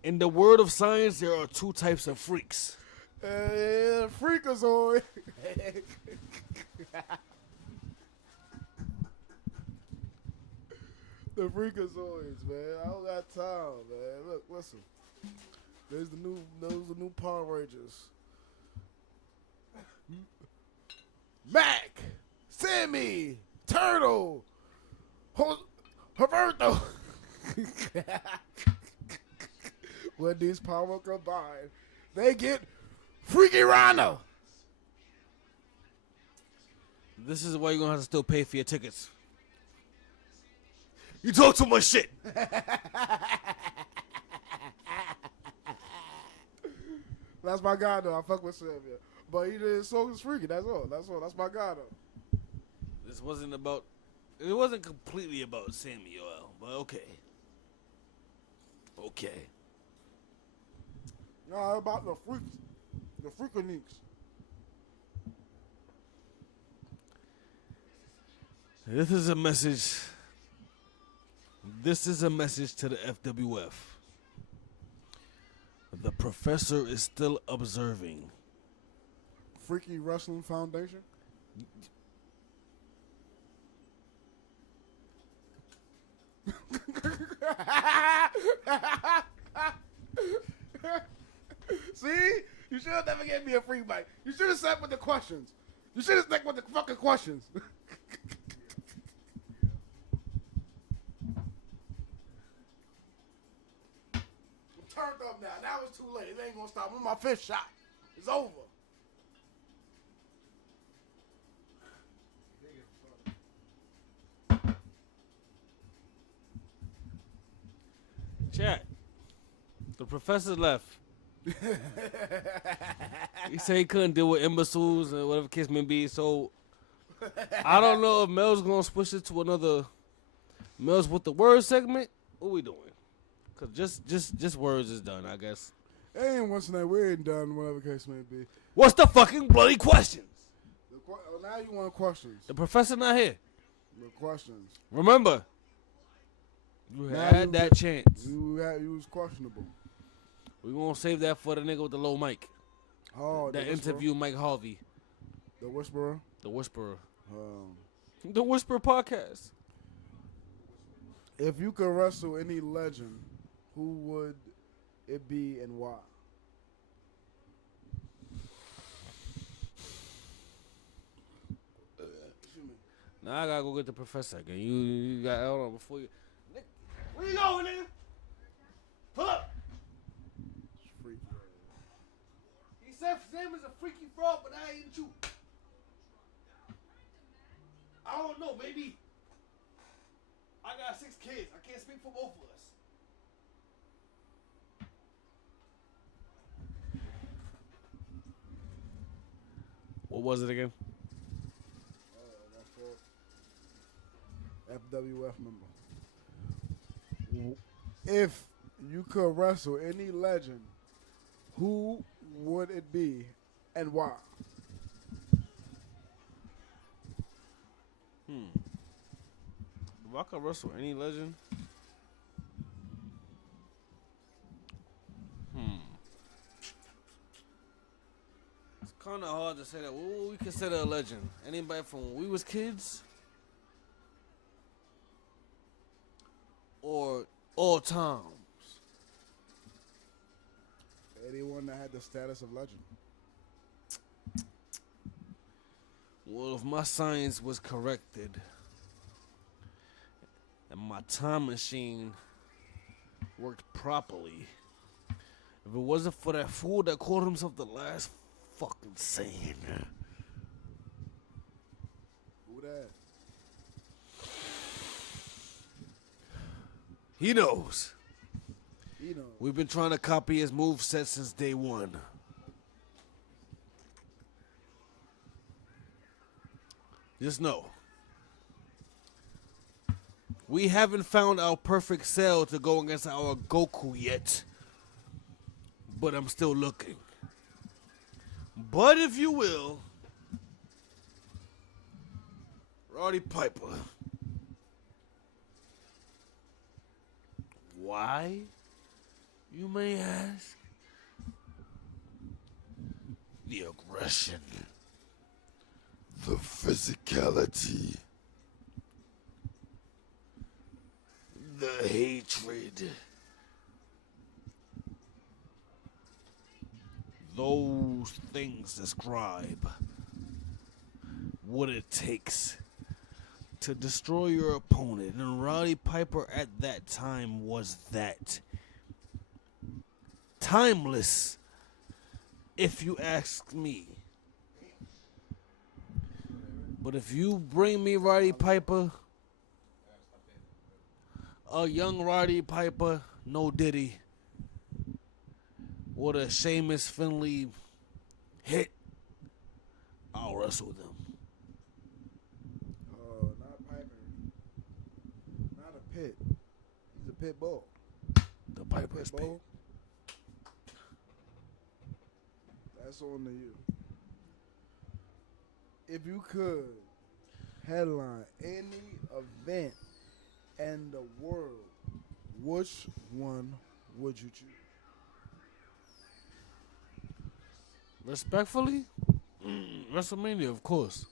In the word of science, there are two types of freaks. Freakazoid. The freakazoids, man. I don't got time, man. Look, listen. Those the new Power Rangers. Mac, Sammy, Turtle, Roberto. When these power combine, they get Freaky Rhino. This is why you're gonna have to still pay for your tickets. You talk too much shit. That's my guy though. I fuck with Sammy, but he did so is freaky. That's all. That's all. That's my guy though. This wasn't about. It wasn't completely about Samuel, but okay. Okay. No, about the freaks, the freakaniques. This is a message. This is a message to the FWF. The professor is still observing. Freaky Wrestling Foundation. See? You should have never gave me a free mic. You should have sat with the questions. You should have stuck with the fucking questions. I'm turned up now. Now it's too late. It ain't gonna stop. I'm on my fifth shot. It's over. Chat. The professor left. He said he couldn't deal with imbeciles and whatever case may be. So I don't know if Mel's gonna switch it to another Mel's with the word segment. What we doing? Cause just words is done, I guess. Ain't once in that we ain't done, whatever case may be. What's the fucking bloody questions? Now you want questions. The professor not here. The questions. Remember, you had that chance. You was questionable. We gonna save that for the nigga with the low mic. Oh, that interview Mike Harvey. The Whisperer. The Whisperer. The Whisperer podcast. If you could wrestle any legend, who would it be and why? Now I gotta go get the professor again. You got hold on before you. Nick, where you going, nigga? Pull up. Freaky. He said Sam is a freaky fraud, but I ain't you. I don't know, maybe. I got 6 kids. I can't speak for both of us. What was it again? FWF member. If you could wrestle any legend, who would it be and why? If I could wrestle any legend, it's kind of hard to say that. What would we consider a legend? Anybody from when we was kids? Or all times? Anyone that had the status of legend. Well, if my science was corrected and my time machine worked properly, if it wasn't for that fool that called himself the last fucking Saiyan. Who that? He knows. He knows. We've been trying to copy his moveset since day one. Just know, we haven't found our perfect cell to go against our Goku yet, but I'm still looking. But if you will, Roddy Piper. Why? You may ask. The aggression. The physicality. The hatred. Those things describe what it takes to destroy your opponent. And Roddy Piper at that time was that. Timeless, if you ask me. But if you bring me Roddy Piper, a young Roddy Piper, no Diddy, with a Sheamus Finley hit, I'll wrestle them. Not Piper. Not a pit. He's a pit bull. The Piper's pit. bull. That's on to you. If you could headline any event in the world, which one would you choose? Respectfully, WrestleMania, of course.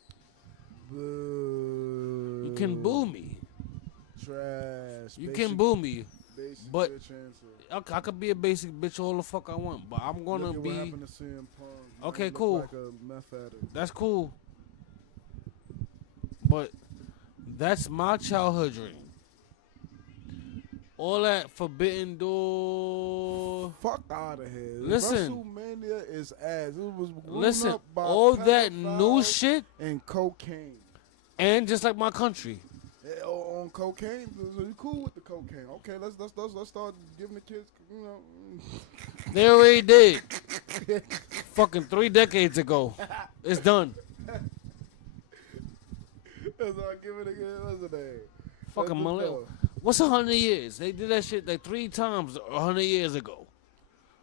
Boo. You can boo me. Trash. You Basic- can boo me. basic but- bitch answer. I could be a basic bitch all the fuck I want, but I'm gonna Look at be. what happened to CM Punk. Man, Okay, he looked cool. Like a meth addict. That's cool. But that's my childhood dream. All that Forbidden Door. Fuck out of here. Listen. WrestleMania is ass. It was grown Listen, up by all that new pedophiles shit, and cocaine. and just like my country. Yeah, on cocaine, so you cool with the cocaine? Okay, let's start giving the kids, you know. They already did. Fucking 3 decades ago. It's done. Let's start giving the kids. What's the name? Fucking Let's millennial. go. What's 100 years? They did that shit like 3 times 100 years ago.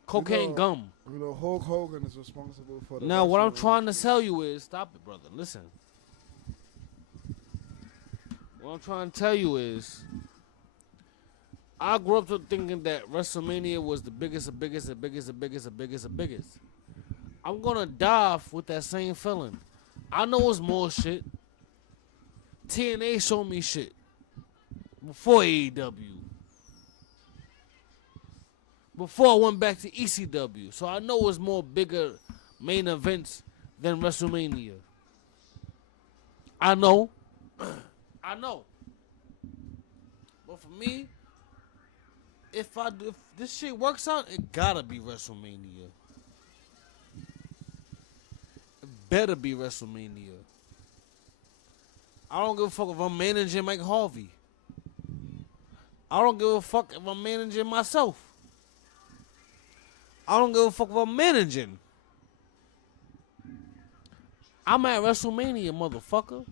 Cocaine know, gum. You know, Hulk Hogan is responsible for the. Now, what I'm wrestling trying to industry. tell you is, stop it, brother. Listen. What I'm trying to tell you is, I grew up to thinking that WrestleMania was the biggest, the biggest, the biggest, the biggest, the biggest, the biggest. I'm gonna die with that same feeling. I know it's more shit. TNA showed me shit before AEW. Before I went back to ECW. So I know it's more bigger main events than WrestleMania. I know. I know. But for me, if this shit works out, it gotta be WrestleMania. It better be WrestleMania. I don't give a fuck if I'm managing Mike Harvey. I don't give a fuck if I'm managing myself. I don't give a fuck if I'm managing. I'm at WrestleMania, motherfucker.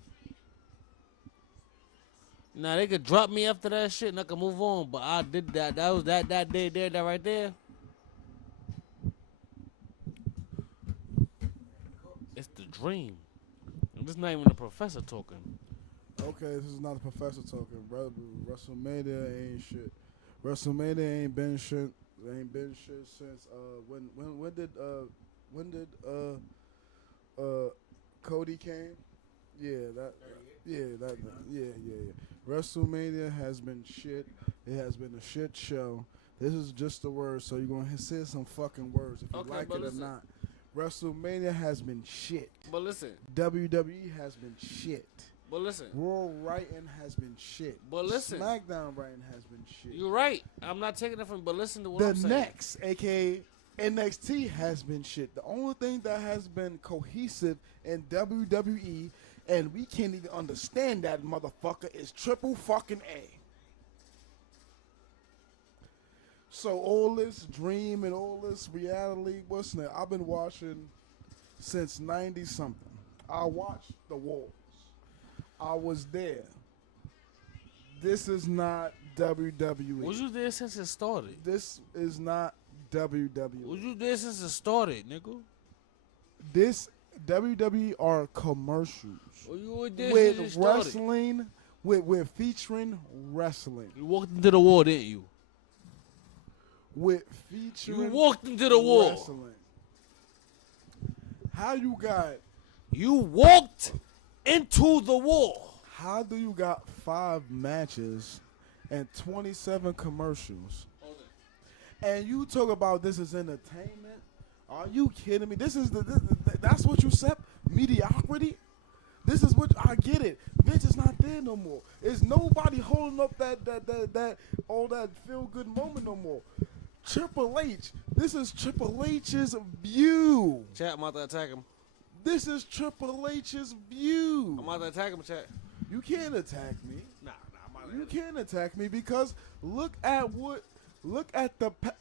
Now they could drop me after that shit and I can move on, but I did that. That was that day there, that right there. It's the dream. And this is not even the professor talking. Okay, this is not a professor talking, brother. WrestleMania ain't shit. WrestleMania ain't been shit. Ain't been shit since when did Cody came? Yeah. WrestleMania has been shit. It has been a shit show. This is just the word, so you're gonna say some fucking words if you Okay, like but it or listen. not. WrestleMania has been shit. But listen, WWE has been shit. but listen. Raw writing has been shit. But listen. SmackDown writing has been shit. You're right. I'm not taking it from, but listen to what The I'm saying. next, aka NXT, has been shit. The only thing that has been cohesive in WWE, and we can't even understand that motherfucker, is triple fucking A. So all this dream and all this reality, what's that? I've been watching since 90 something. I watched The Walls. I was there. This is not WWE. Was you there since it started? This is not WWE. Was you there since it started, nigga? This WWE are commercials Or you were there since it with started? wrestling, with featuring wrestling. You walked into the war, didn't you? with featuring. You walked into the wall. Wrestling. How you got? You walked into the wall. How do you got 5 matches and 27 commercials? And you talk about this is entertainment? Are you kidding me? That's what you said? Mediocrity? This is what I get it. Vince is not there no more. It's nobody holding up that all that feel good moment no more. Triple H. This is Triple H's view. Chat, I'm about to attack him. This is Triple H's view. I'm about to attack him, chat. You can't attack me. Nah, I'm about to You can't attack me because look at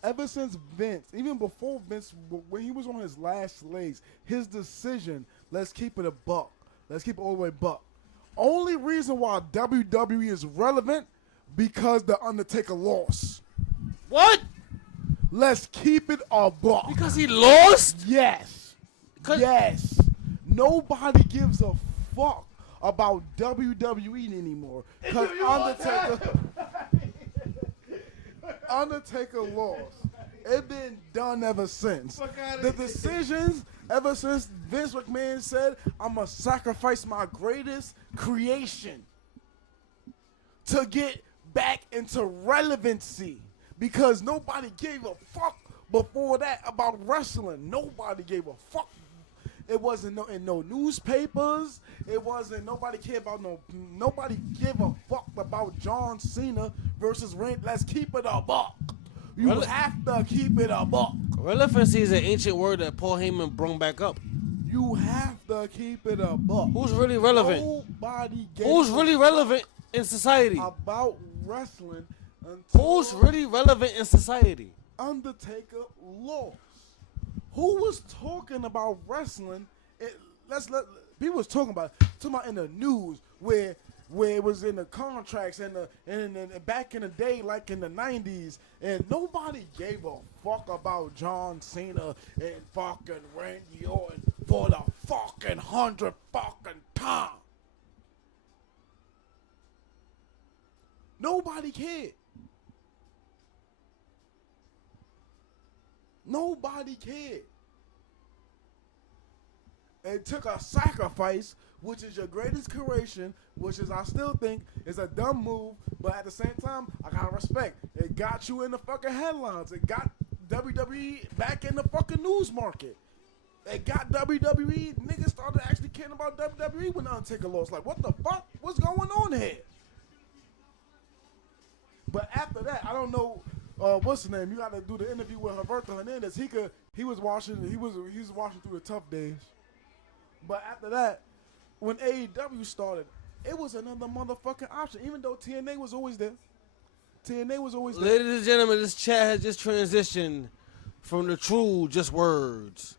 ever since Vince, even before Vince, when he was on his last legs, his decision, let's keep it a buck. Let's keep it all the way buck. Only reason why WWE is relevant because the Undertaker lost. What? Let's keep it a buck. Because he lost? Yes. Yes. Nobody gives a fuck about WWE anymore. Because Undertaker lost. It's been done ever since. The decisions ever since Vince McMahon said, I'm going to sacrifice my greatest creation to get back into relevancy. Because nobody gave a fuck before that about wrestling. Nobody gave a fuck. It wasn't in no newspapers. It wasn't, nobody cared about nobody gave a fuck about John Cena versus Randy. Let's keep it a buck. You have to keep it a buck. Relevancy is an ancient word that Paul Heyman brought back up. You have to keep it a buck. Who's really relevant? Nobody gave Who's really relevant in society? About wrestling until Who's really relevant in society? Undertaker lost. Who was talking about wrestling? People was talking about in the news where it was in the contracts and back in the day, like in the 90s, and nobody gave a fuck about John Cena and fucking Randy Orton for the fucking 100th fucking time. Nobody cared. Nobody cared. It took a sacrifice, which is your greatest creation, which is I still think is a dumb move, but at the same time, I gotta respect. It got you in the fucking headlines. It got WWE back in the fucking news market. It got WWE, niggas started actually caring about WWE when Undertaker lost. Like, what the fuck? What's going on here? But after that, I don't know. What's his name? You got to do the interview with Roberto Hernandez. He was watching through the tough days. But after that, when AEW started, it was another motherfucking option. Even though TNA was always there. TNA was always there. Ladies and gentlemen, this chat has just transitioned from the true just words.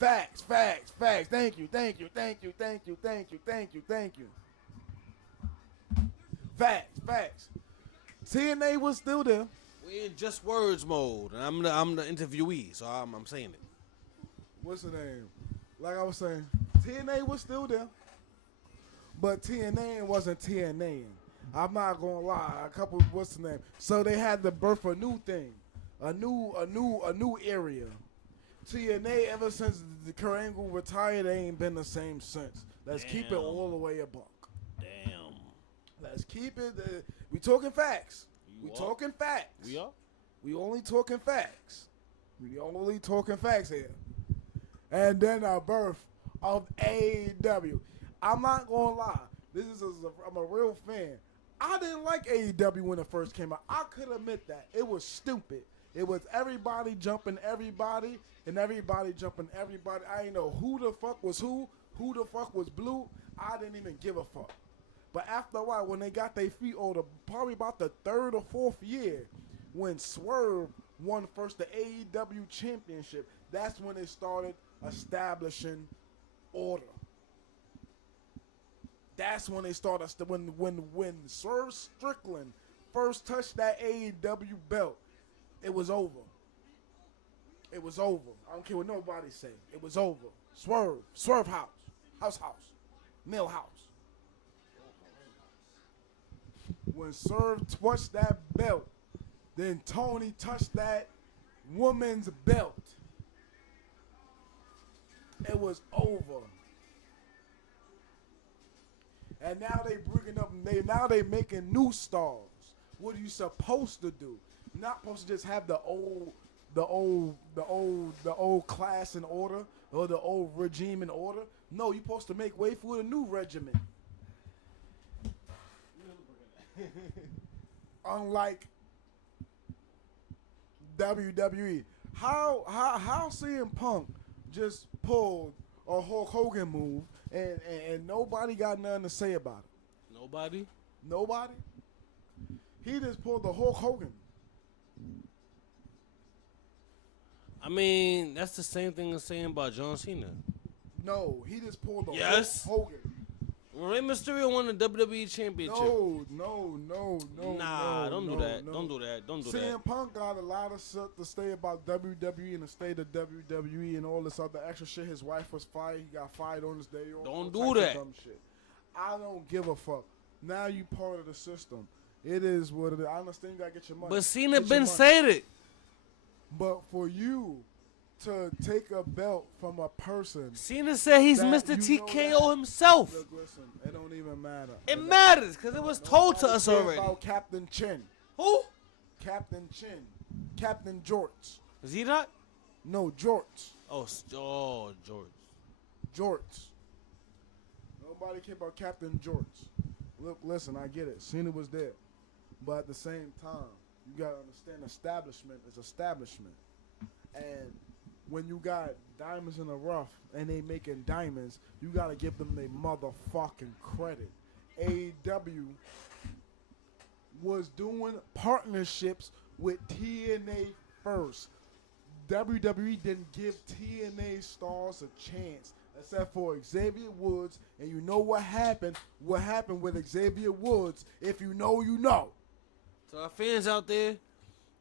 Facts. Thank you. Facts. TNA was still there. We in just words mode, and I'm the interviewee, so I'm saying it. What's the name? Like I was saying, TNA was still there, but TNA wasn't TNA. I'm not gonna lie. What's the name? So they had to birth a new thing, a new area. TNA ever since the Kurt Angle retired, they ain't been the same since. Let's keep it all the way a buck. Damn. Let's keep it. We talking facts. We talking facts. We are? We only talking facts. We only talking facts here. And then a birth of AEW. I'm not gonna lie. I'm a real fan. I didn't like AEW when it first came out. I could admit that. It was stupid. It was everybody jumping everybody and everybody jumping everybody. I didn't know who the fuck was who the fuck was blue. I didn't even give a fuck. But after a while, when they got their feet older, probably about the 3rd or 4th year, when Swerve won first the AEW championship, that's when they started establishing order. That's when they started, when Swerve Strickland first touched that AEW belt, it was over. It was over. I don't care what nobody say. It was over. Swerve House, Millhouse. When Swerve touched that belt, Then Tony touched that woman's belt. It was over. And now they bringing up, they making new stars. What are you supposed to do? You're not supposed to just have the old class in order or the old regime in order. No, you're supposed to make way for the new regiment. Unlike WWE, how CM Punk just pulled a Hulk Hogan move and nobody got nothing to say about it. Nobody? Nobody? He just pulled the Hulk Hogan. I mean, that's the same thing as saying about John Cena. No, he just pulled the Yes. Hulk Hogan. Rey Mysterio won the WWE Championship. No. Nah, don't do that. no. Don't do that. Don't do CM that. Punk got a lot of stuff to say about WWE and the state of WWE and all this other extra shit. His wife was fired. He got fired on his day. Don't all do types of that. dumb shit. I don't give a fuck. Now you part of the system. It is what it is. I understand you gotta get your money. But Cena Get your been money. said it. But for you to take a belt from a person, Cena said he's that Mr. you know TKO that- himself. Look, listen, it don't even matter. It matters because it was told to us Nobody cared already. about Captain Chin. Who? Captain Chin. Captain Jorts. Is he not? No, Jorts. Oh, George. Jorts. Nobody cared about Captain Jorts. Look, listen, I get it. Cena was there. But at the same time, you got to understand establishment is establishment. And when you got diamonds in the rough and they making diamonds, you got to give them their motherfucking credit. AEW was doing partnerships with TNA first. WWE didn't give TNA stars a chance except for Xavier Woods, and you know what happened? What happened with Xavier Woods? If you know, you know. So our fans out there,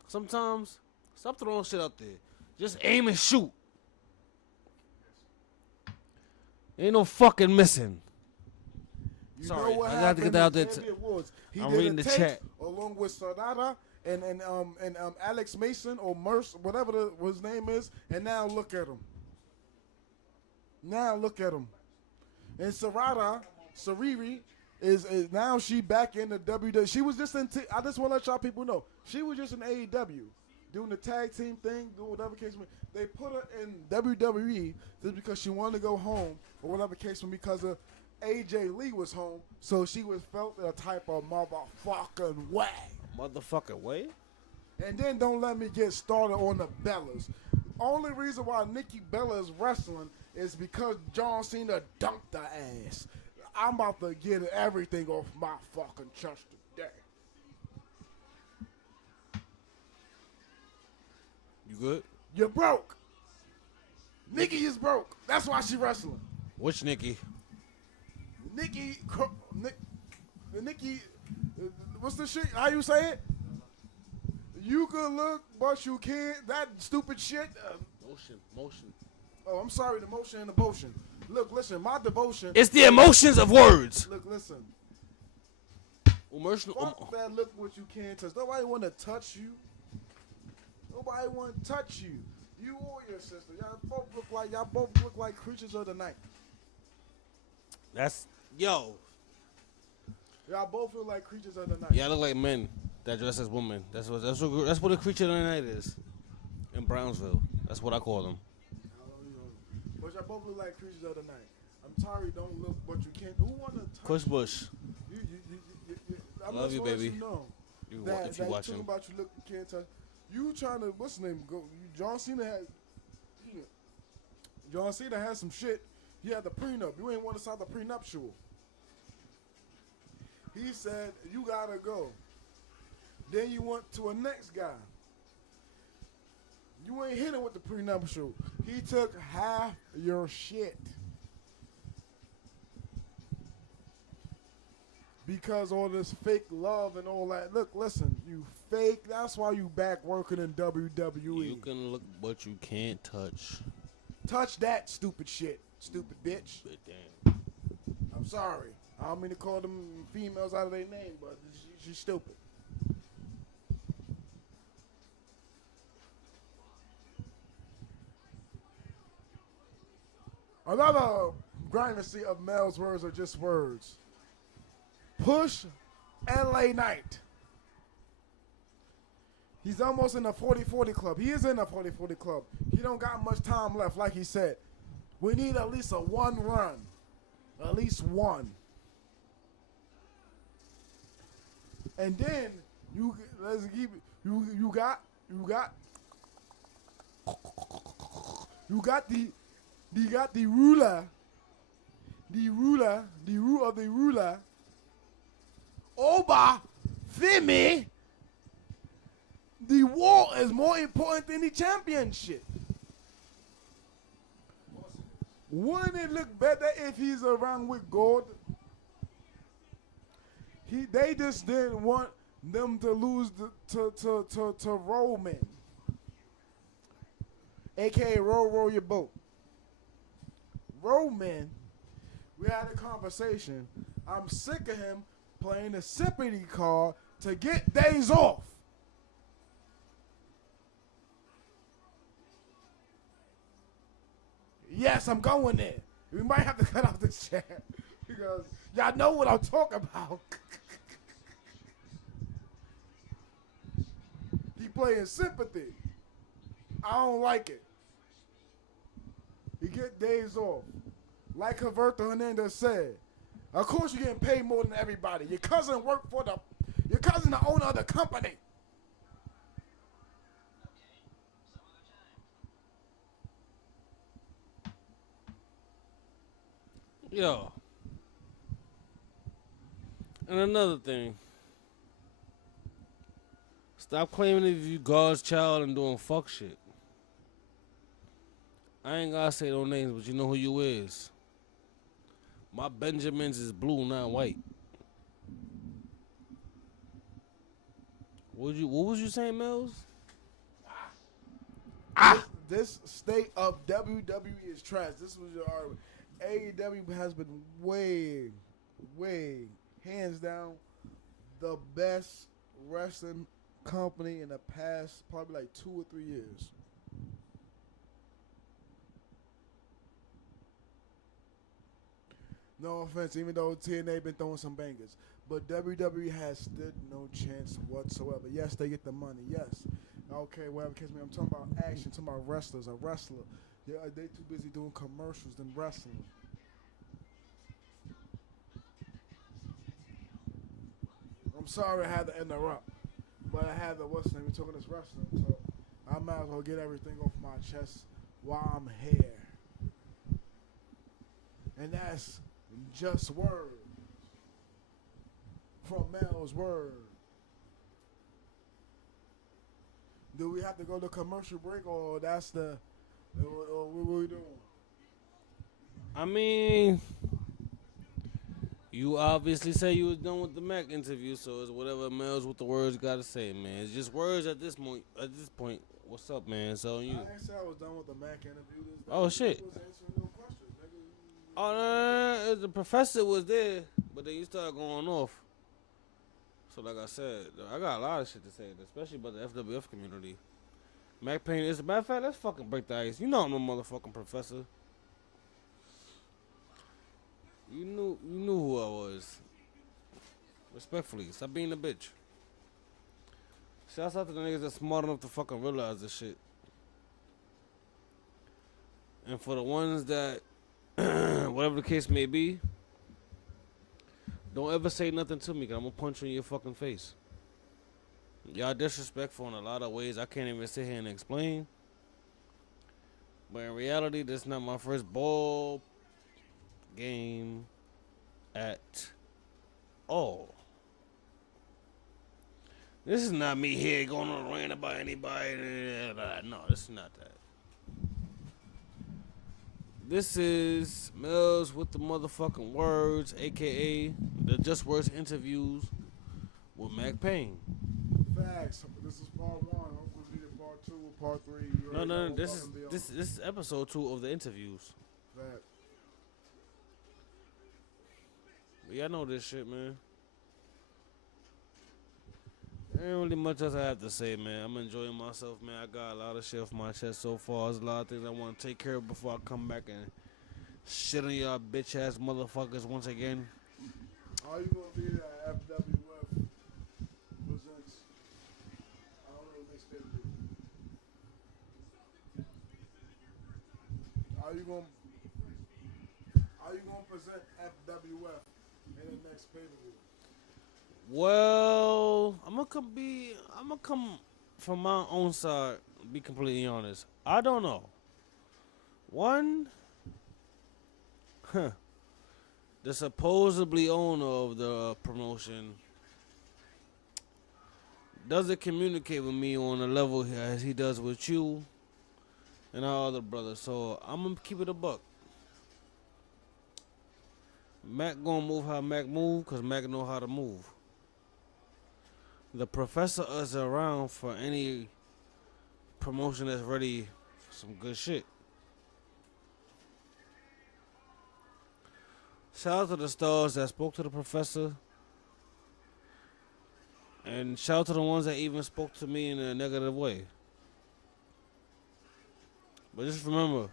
sometimes stop throwing shit out there. Just aim and shoot. Ain't no fucking missing. You Sorry, know what I got to get happened that out with there. Xavier Woods? He I'm did reading a the tape chat. along with Sonata and Alex Mason or Merce, whatever his name is, and now look at him. Now look at him. And Sariri is now she back in the WWE. She was just in. I just want to let y'all people know she was just in AEW doing the tag team thing, doing whatever case. They put her in WWE just because she wanted to go home or whatever case, because of AJ Lee was home, so she was felt a type of motherfucking way. Motherfucker, wait. And then don't let me get started on the Bellas. Only reason why Nikki Bella is wrestling is because John Cena dumped her ass. I'm about to get everything off my fucking chest today. You good? You're broke. Nikki is broke. That's why she wrestling. Which Nikki? Nikki, what's the shit? How you say it? You can look, but you can't. That stupid shit. Motion. Oh, I'm sorry, the motion and the devotion. Look, listen, my devotion. It's the emotions of words. Look, listen. Emotional. Fuck that look what you can't touch. Nobody want to touch you. Nobody want to touch you. You or your sister. Y'all both look like creatures of the night. That's yo. Y'all both look like creatures of the night. Yeah, I look like men that dress as women. That's what a creature of the night is. In Brownsville, that's what I call them. But y'all both look like creatures of the night. I'm sorry, don't look, but you can't. Who want to touch Kush Bush. you? I'm Love just you, gonna let baby. You know If you that watching. talking about you look, you can't touch. You trying to, what's the name? John Cena had. John Cena had some shit. He had the prenup. You ain't want to sign the prenuptial. He said, you gotta go. Then you went to a next guy. You ain't hit him with the prenuptial. He took half your shit. Because all this fake love and all that. Look, listen, you fake. That's why you back working in WWE. You can look, but you can't touch. Touch that stupid shit, stupid bitch. But damn. I'm sorry. I don't mean to call them females out of their name, but she's stupid. Another gravity of Mel's words are just words. Push LA Knight. He's almost in the 40-40 club. He is in the 40-40 club. He don't got much time left, like he said. We need at least a one run. At least one. And then let's keep it. You got the ruler. The rule of the ruler. Oba Femi. The war is more important than the championship. Wouldn't it look better if he's around with gold? They just didn't want them to lose to Roman, aka row your boat. Roman, we had a conversation. I'm sick of him playing the sympathy card to get days off. Yes, I'm going there. We might have to cut off this chat because y'all know what I'm talking about. He playing sympathy. I don't like it. You get days off. Like Roberto Hernandez said, of course you're getting paid more than everybody. Your cousin the owner of the company. Yo. And another thing. Stop claiming that you God's child and doing fuck shit. I ain't gotta say no names, but you know who you is. My Benjamins is blue, not white. What was you saying, Mills? This state of WWE is trash. This was your argument. AEW has been way, hands down, the best wrestling company in the past probably like 2 or 3 years. No offense, even though TNA been throwing some bangers. But WWE has stood no chance whatsoever. Yes, they get the money. Yes. Okay, whatever case may be. I'm talking about action, talking about wrestlers. A wrestler. Yeah, they too busy doing commercials than wrestling. I'm sorry I had to interrupt. But I had to, what's the name? We're talking this wrestling, so I might as well get everything off my chest while I'm here. And that's just word from Mel's word. Do we have to go to commercial break, or that's the, or what we doing? I mean, you obviously say you was done with the Mack interview, so it's whatever Mel's with the words gotta say, man. It's just words at this point. What's up, man? So you. I ain't say I was done with the Mack interview. Oh shit. Was answering no questions, nigga. Oh no, the professor was there, but then you started going off. So like I said, I got a lot of shit to say, especially about the FWF community. Mack Payne, as a matter of fact, let's fucking break the ice. You know I'm a motherfucking professor. You knew who I was. Respectfully, stop being a bitch. Shouts out to the niggas that's smart enough to fucking realize this shit. And for the ones that, whatever the case may be, don't ever say nothing to me, because I'm going to punch you in your fucking face. Y'all disrespectful in a lot of ways I can't even sit here and explain. But in reality, this is not my first ball game at all. This is not me here going on a rant about anybody. No, this is not that. This is Mills with the motherfucking words, a.k.a. the Just Words interviews with Mack Payne. Facts. This is part 1. Hopefully be the part 2 or part 3. No. This is episode 2 of the interviews. Facts. But y'all know this shit, man. There ain't really much else I have to say, man. I'm enjoying myself, man. I got a lot of shit off my chest so far. There's a lot of things I want to take care of before I come back and shit on y'all bitch ass motherfuckers once again. Are you gonna be there at FWF presents? I don't know the next pay-per-view. Are you gonna present FWF in the next pay-per-view? Well, I'm gonna come from my own side. Be completely honest. I don't know. One, the supposedly owner of the promotion doesn't communicate with me on a level as he does with you and our other brothers. So I'm gonna keep it a buck. Mac gonna move how Mac move, cause Mac know how to move. The professor is around for any promotion that's ready for some good shit. Shout out to the stars that spoke to the professor. And shout out to the ones that even spoke to me in a negative way. But just remember,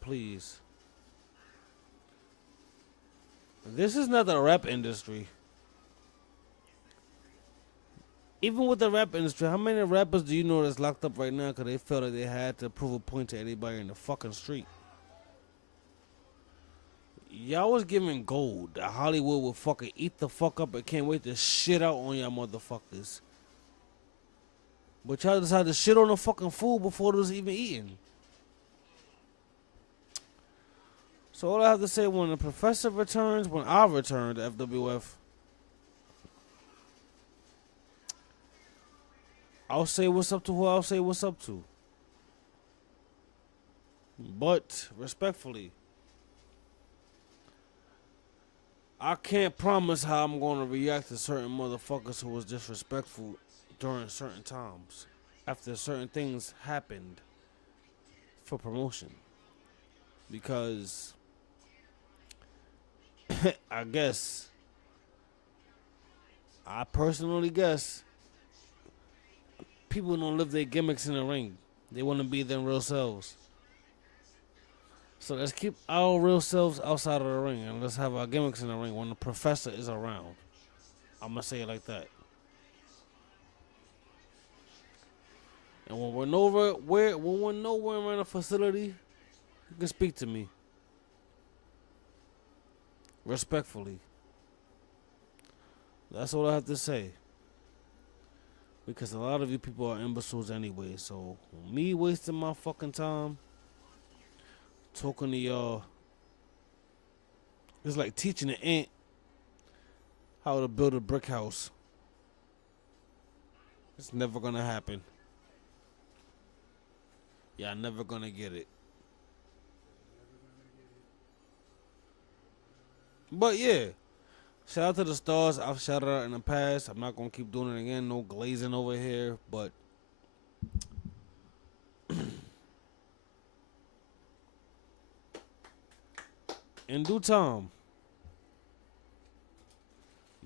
please. This is not the rap industry. Even with the rap industry, how many rappers do you know that's locked up right now because they felt like they had to prove a point to anybody in the fucking street? Y'all was giving gold that Hollywood would fucking eat the fuck up and can't wait to shit out on y'all motherfuckers. But y'all decided to shit on the fucking food before it was even eaten. So all I have to say, when the professor returns, when I return to FWF, I'll say what's up to who I'll say what's up to. But, respectfully, I can't promise how I'm going to react to certain motherfuckers who was disrespectful during certain times, after certain things happened for promotion. Because I personally guess, people don't live their gimmicks in the ring. They want to be their real selves. So let's keep our real selves outside of the ring, and let's have our gimmicks in the ring when the professor is around. I'm going to say it like that. And when we're nowhere in a facility, you can speak to me. Respectfully. That's all I have to say. Because a lot of you people are imbeciles anyway. So, me wasting my fucking time talking to y'all, it's like teaching an ant how to build a brick house. It's never gonna happen. Y'all never gonna get it. But yeah, shout out to the stars. I've shouted out in the past. I'm not gonna keep doing it again. No glazing over here, but in due time,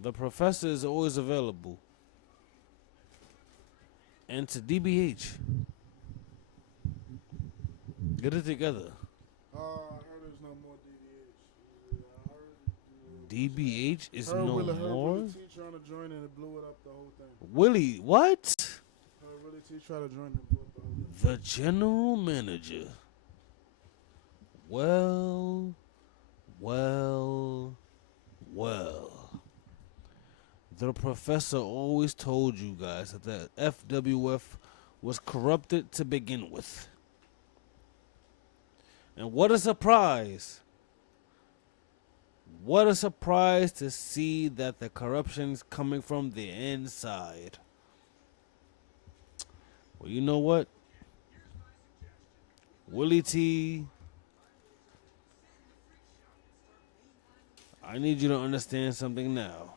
the professor is always available. And to DBH, get it together. I heard there's no more DBH. DBH is no more? Willie T trying to join and it blew it up the whole thing. Willie, what? Willie T tried to join and it blew up the whole thing. The general manager. Well. The professor always told you guys that the FWF was corrupted to begin with. And what a surprise. What a surprise to see that the corruption's coming from the inside. Well, you know what? Willie T, I need you to understand something now.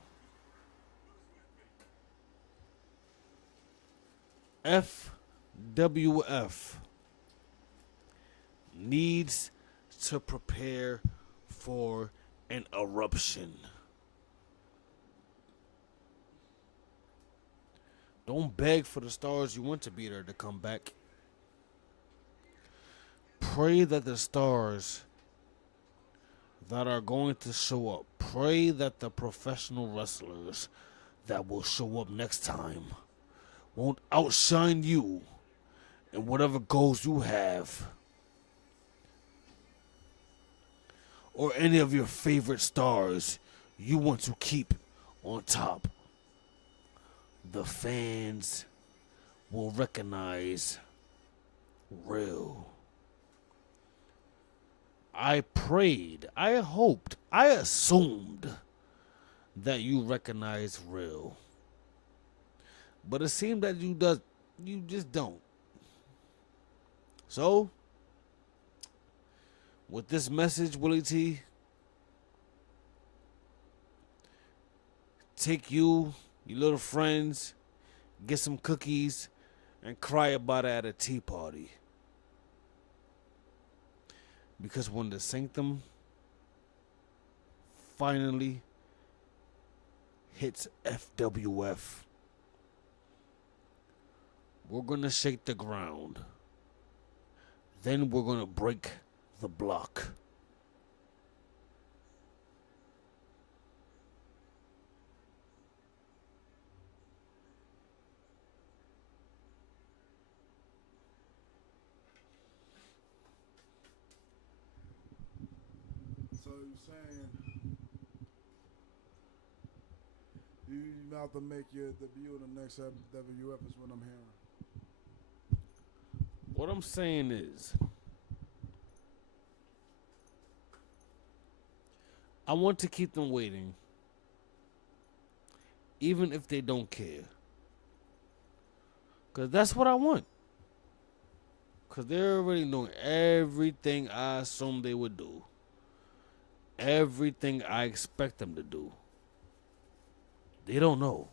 FWF needs to prepare for an eruption. Don't beg for the stars you want to be there to come back. pray that the stars that are going to show up, pray that the professional wrestlers that will show up next time won't outshine you in whatever goals you have, or any of your favorite stars you want to keep on top. The fans will recognize real. I prayed, I hoped, I assumed that you recognize real. But it seemed that you just don't. So, with this message, Willie T, take you, your little friends, get some cookies, and cry about it at a tea party. Because when the Sanctum finally hits FWF, we're going to shake the ground. Then we're going to break the block. So you're saying you about to make your debut in the next WF is what I'm hearing. What I'm saying is, I want to keep them waiting, even if they don't care. Because that's what I want. Because they're already doing everything I assumed they would do. Everything I expect them to do. They don't know.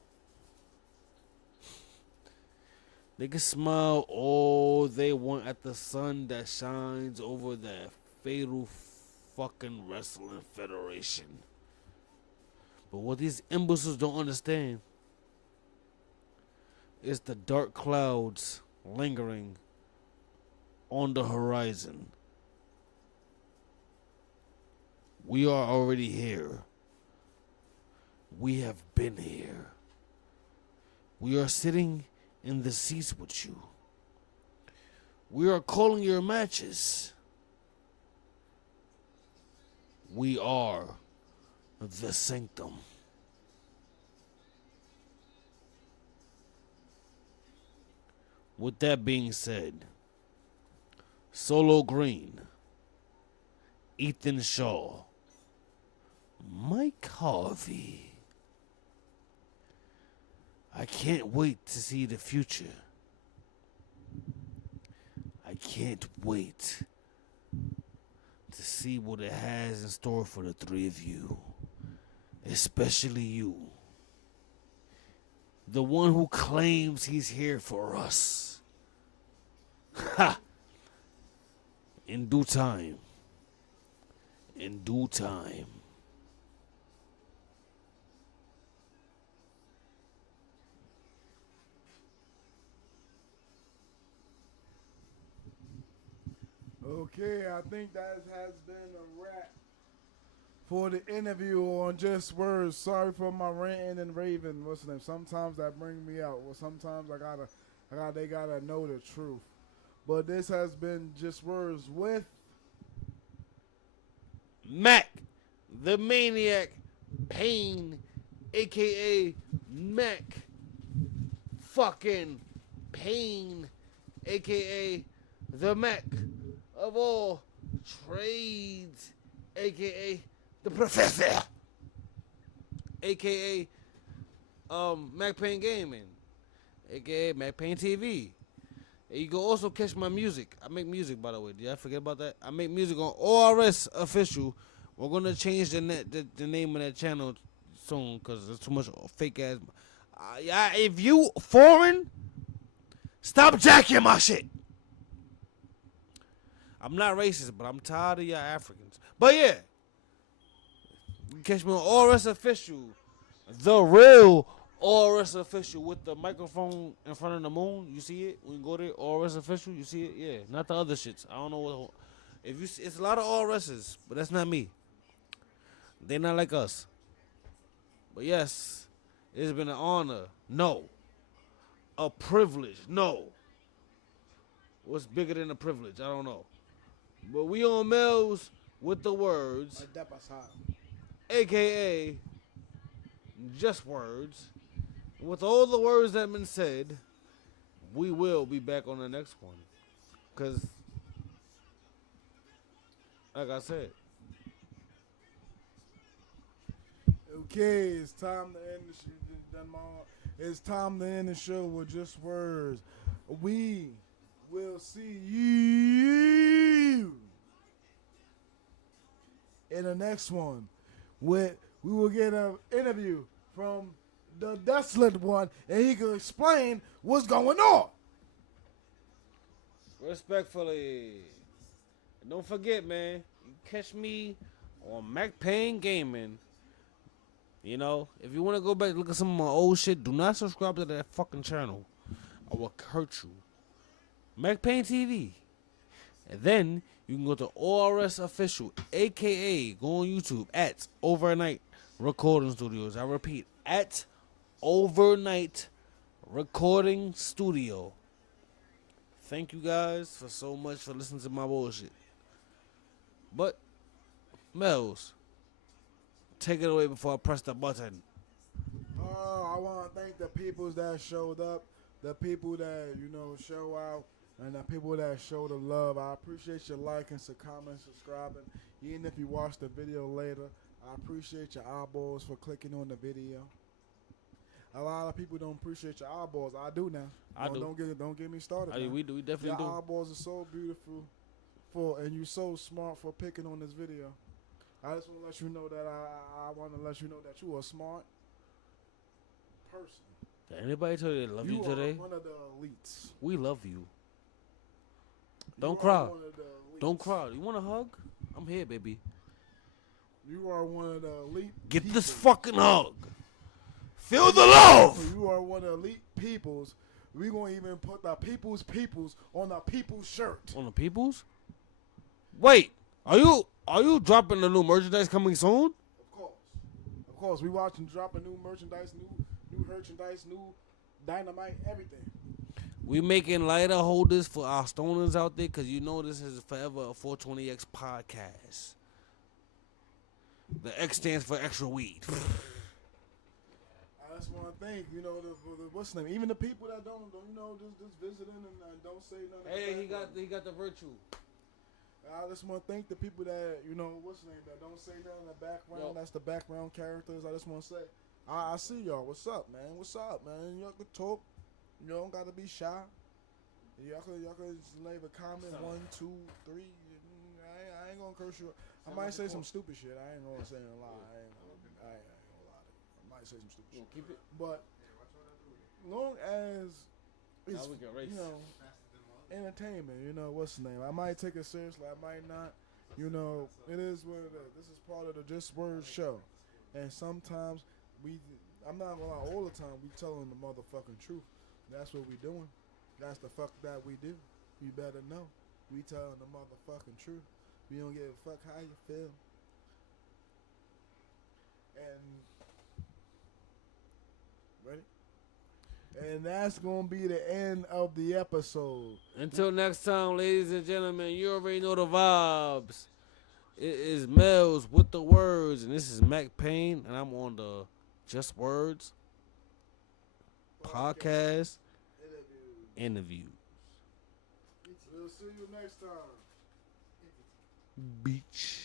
They can smile all they want at the sun that shines over that fatal fucking wrestling federation. But what these imbeciles don't understand is the dark clouds lingering on the horizon. We are already here. We have been here. We are sitting in the seats with you. We are calling your matches. We are the Sanctum. With that being said, Solo Green, Ethan Shaw, Mike Harvey. I can't wait to see the future. I can't wait to see what it has in store for the three of you. Especially you. The one who claims he's here for us. Ha! In due time. In due time. Okay, I think that has been a wrap for the interview on Just Wordz. Sorry for my ranting and raving. What's the name? Sometimes that brings me out. Well, sometimes they gotta know the truth. But this has been Just Wordz with Mack, the Maniac Payne, a.k.a. Mack fucking Payne, a.k.a. the Mack of all trades, a.k.a. the Professor, a.k.a. Mack Payne Gaming, a.k.a. Mack Payne TV. And you can also catch my music. I make music, by the way. Did I forget about that? I make music on ORS Official. We're going to change the name of that channel soon because there's too much fake ass. If you foreign, stop jacking my shit. I'm not racist, but I'm tired of y'all Africans. But yeah, you can catch me on ORS Official, the real ORS official with the microphone in front of the moon. You see it when you go there. ORS official. You see it. Yeah, not the other shits. I don't know what. If you see, it's a lot of ORSs, but that's not me. They not like us. But yes, it's been an honor. No. A privilege. No. What's bigger than a privilege? I don't know. But we on Mills with the words, aka just words. With all the words that have been said, we will be back on the next one. Cause like I said, Okay, it's time to end the show. It's time to end the show with just words. We will see you in the next one. We will get an interview from the desolate one, and he can explain what's going on. respectfully. And don't forget, man, you catch me on Mack Payne Gaming. You know, if you want to go back and look at some of my old shit, do not subscribe to that fucking channel. I will hurt you. Mack Payne TV. And then you can go to ORS Official, a.k.a. go on YouTube at Overnight Recording Studios. I repeat, at Overnight Recording Studio. Thank you guys for so much for listening to my bullshit. But, Mel's, take it away before I press the button. I want to thank the people that showed up, the people that, show out, and the people that show the love. I appreciate your liking, commenting, subscribing. Even if you watch the video later, I appreciate your eyeballs for clicking on the video. A lot of people don't appreciate your eyeballs. I do now. I do. Don't get me started. We definitely your do. Your eyeballs are so beautiful, and you're so smart for picking on this video. I just want to let you know that I want to let you know that you are a smart person. Did anybody tell you they love you today? You are one of the elites. We love you. Don't cry. Don't cry. You want a hug? I'm here, baby. You are one of the elite. Get people. this fucking hug. Feel the love. You are one of the elite peoples. We're going to even put the people's on the people's shirt. On the people's? Wait. Are you dropping the new merchandise coming soon? Of course. We watching dropping new merchandise, new dynamite, everything. We making lighter holders for our stoners out there, because you know this is forever a 420X podcast. The X stands for extra weed. I just want to thank, the what's the name? Even the people that don't just visiting and don't say nothing. Hey, he got the virtue. I just want to thank the people that, what's the name, that don't say nothing in the background. Yo. That's the background characters. I just want to say, I see y'all. What's up, man? Y'all could talk. You don't got to be shy. Y'all could leave a comment, 1, 2, 3. I ain't going to curse you. I might say some stupid shit. I ain't going to say a lie. I ain't going to lie. I might say some stupid shit. Keep it. But long as it's, entertainment, what's the name? I might take it seriously, I might not. It is what it is. This is part of the Just Words show. And sometimes I'm not gonna lie, all the time we telling the motherfucking truth. That's what we doing. That's the fuck that we do. You better know. We telling the motherfucking truth. We don't give a fuck how you feel. And ready? And that's going to be the end of the episode. Until next time, ladies and gentlemen, you already know the vibes. It is Mel's with the words, and this is Mack Payne, and I'm on the Just Words podcast interview. We'll see you next time. Beach.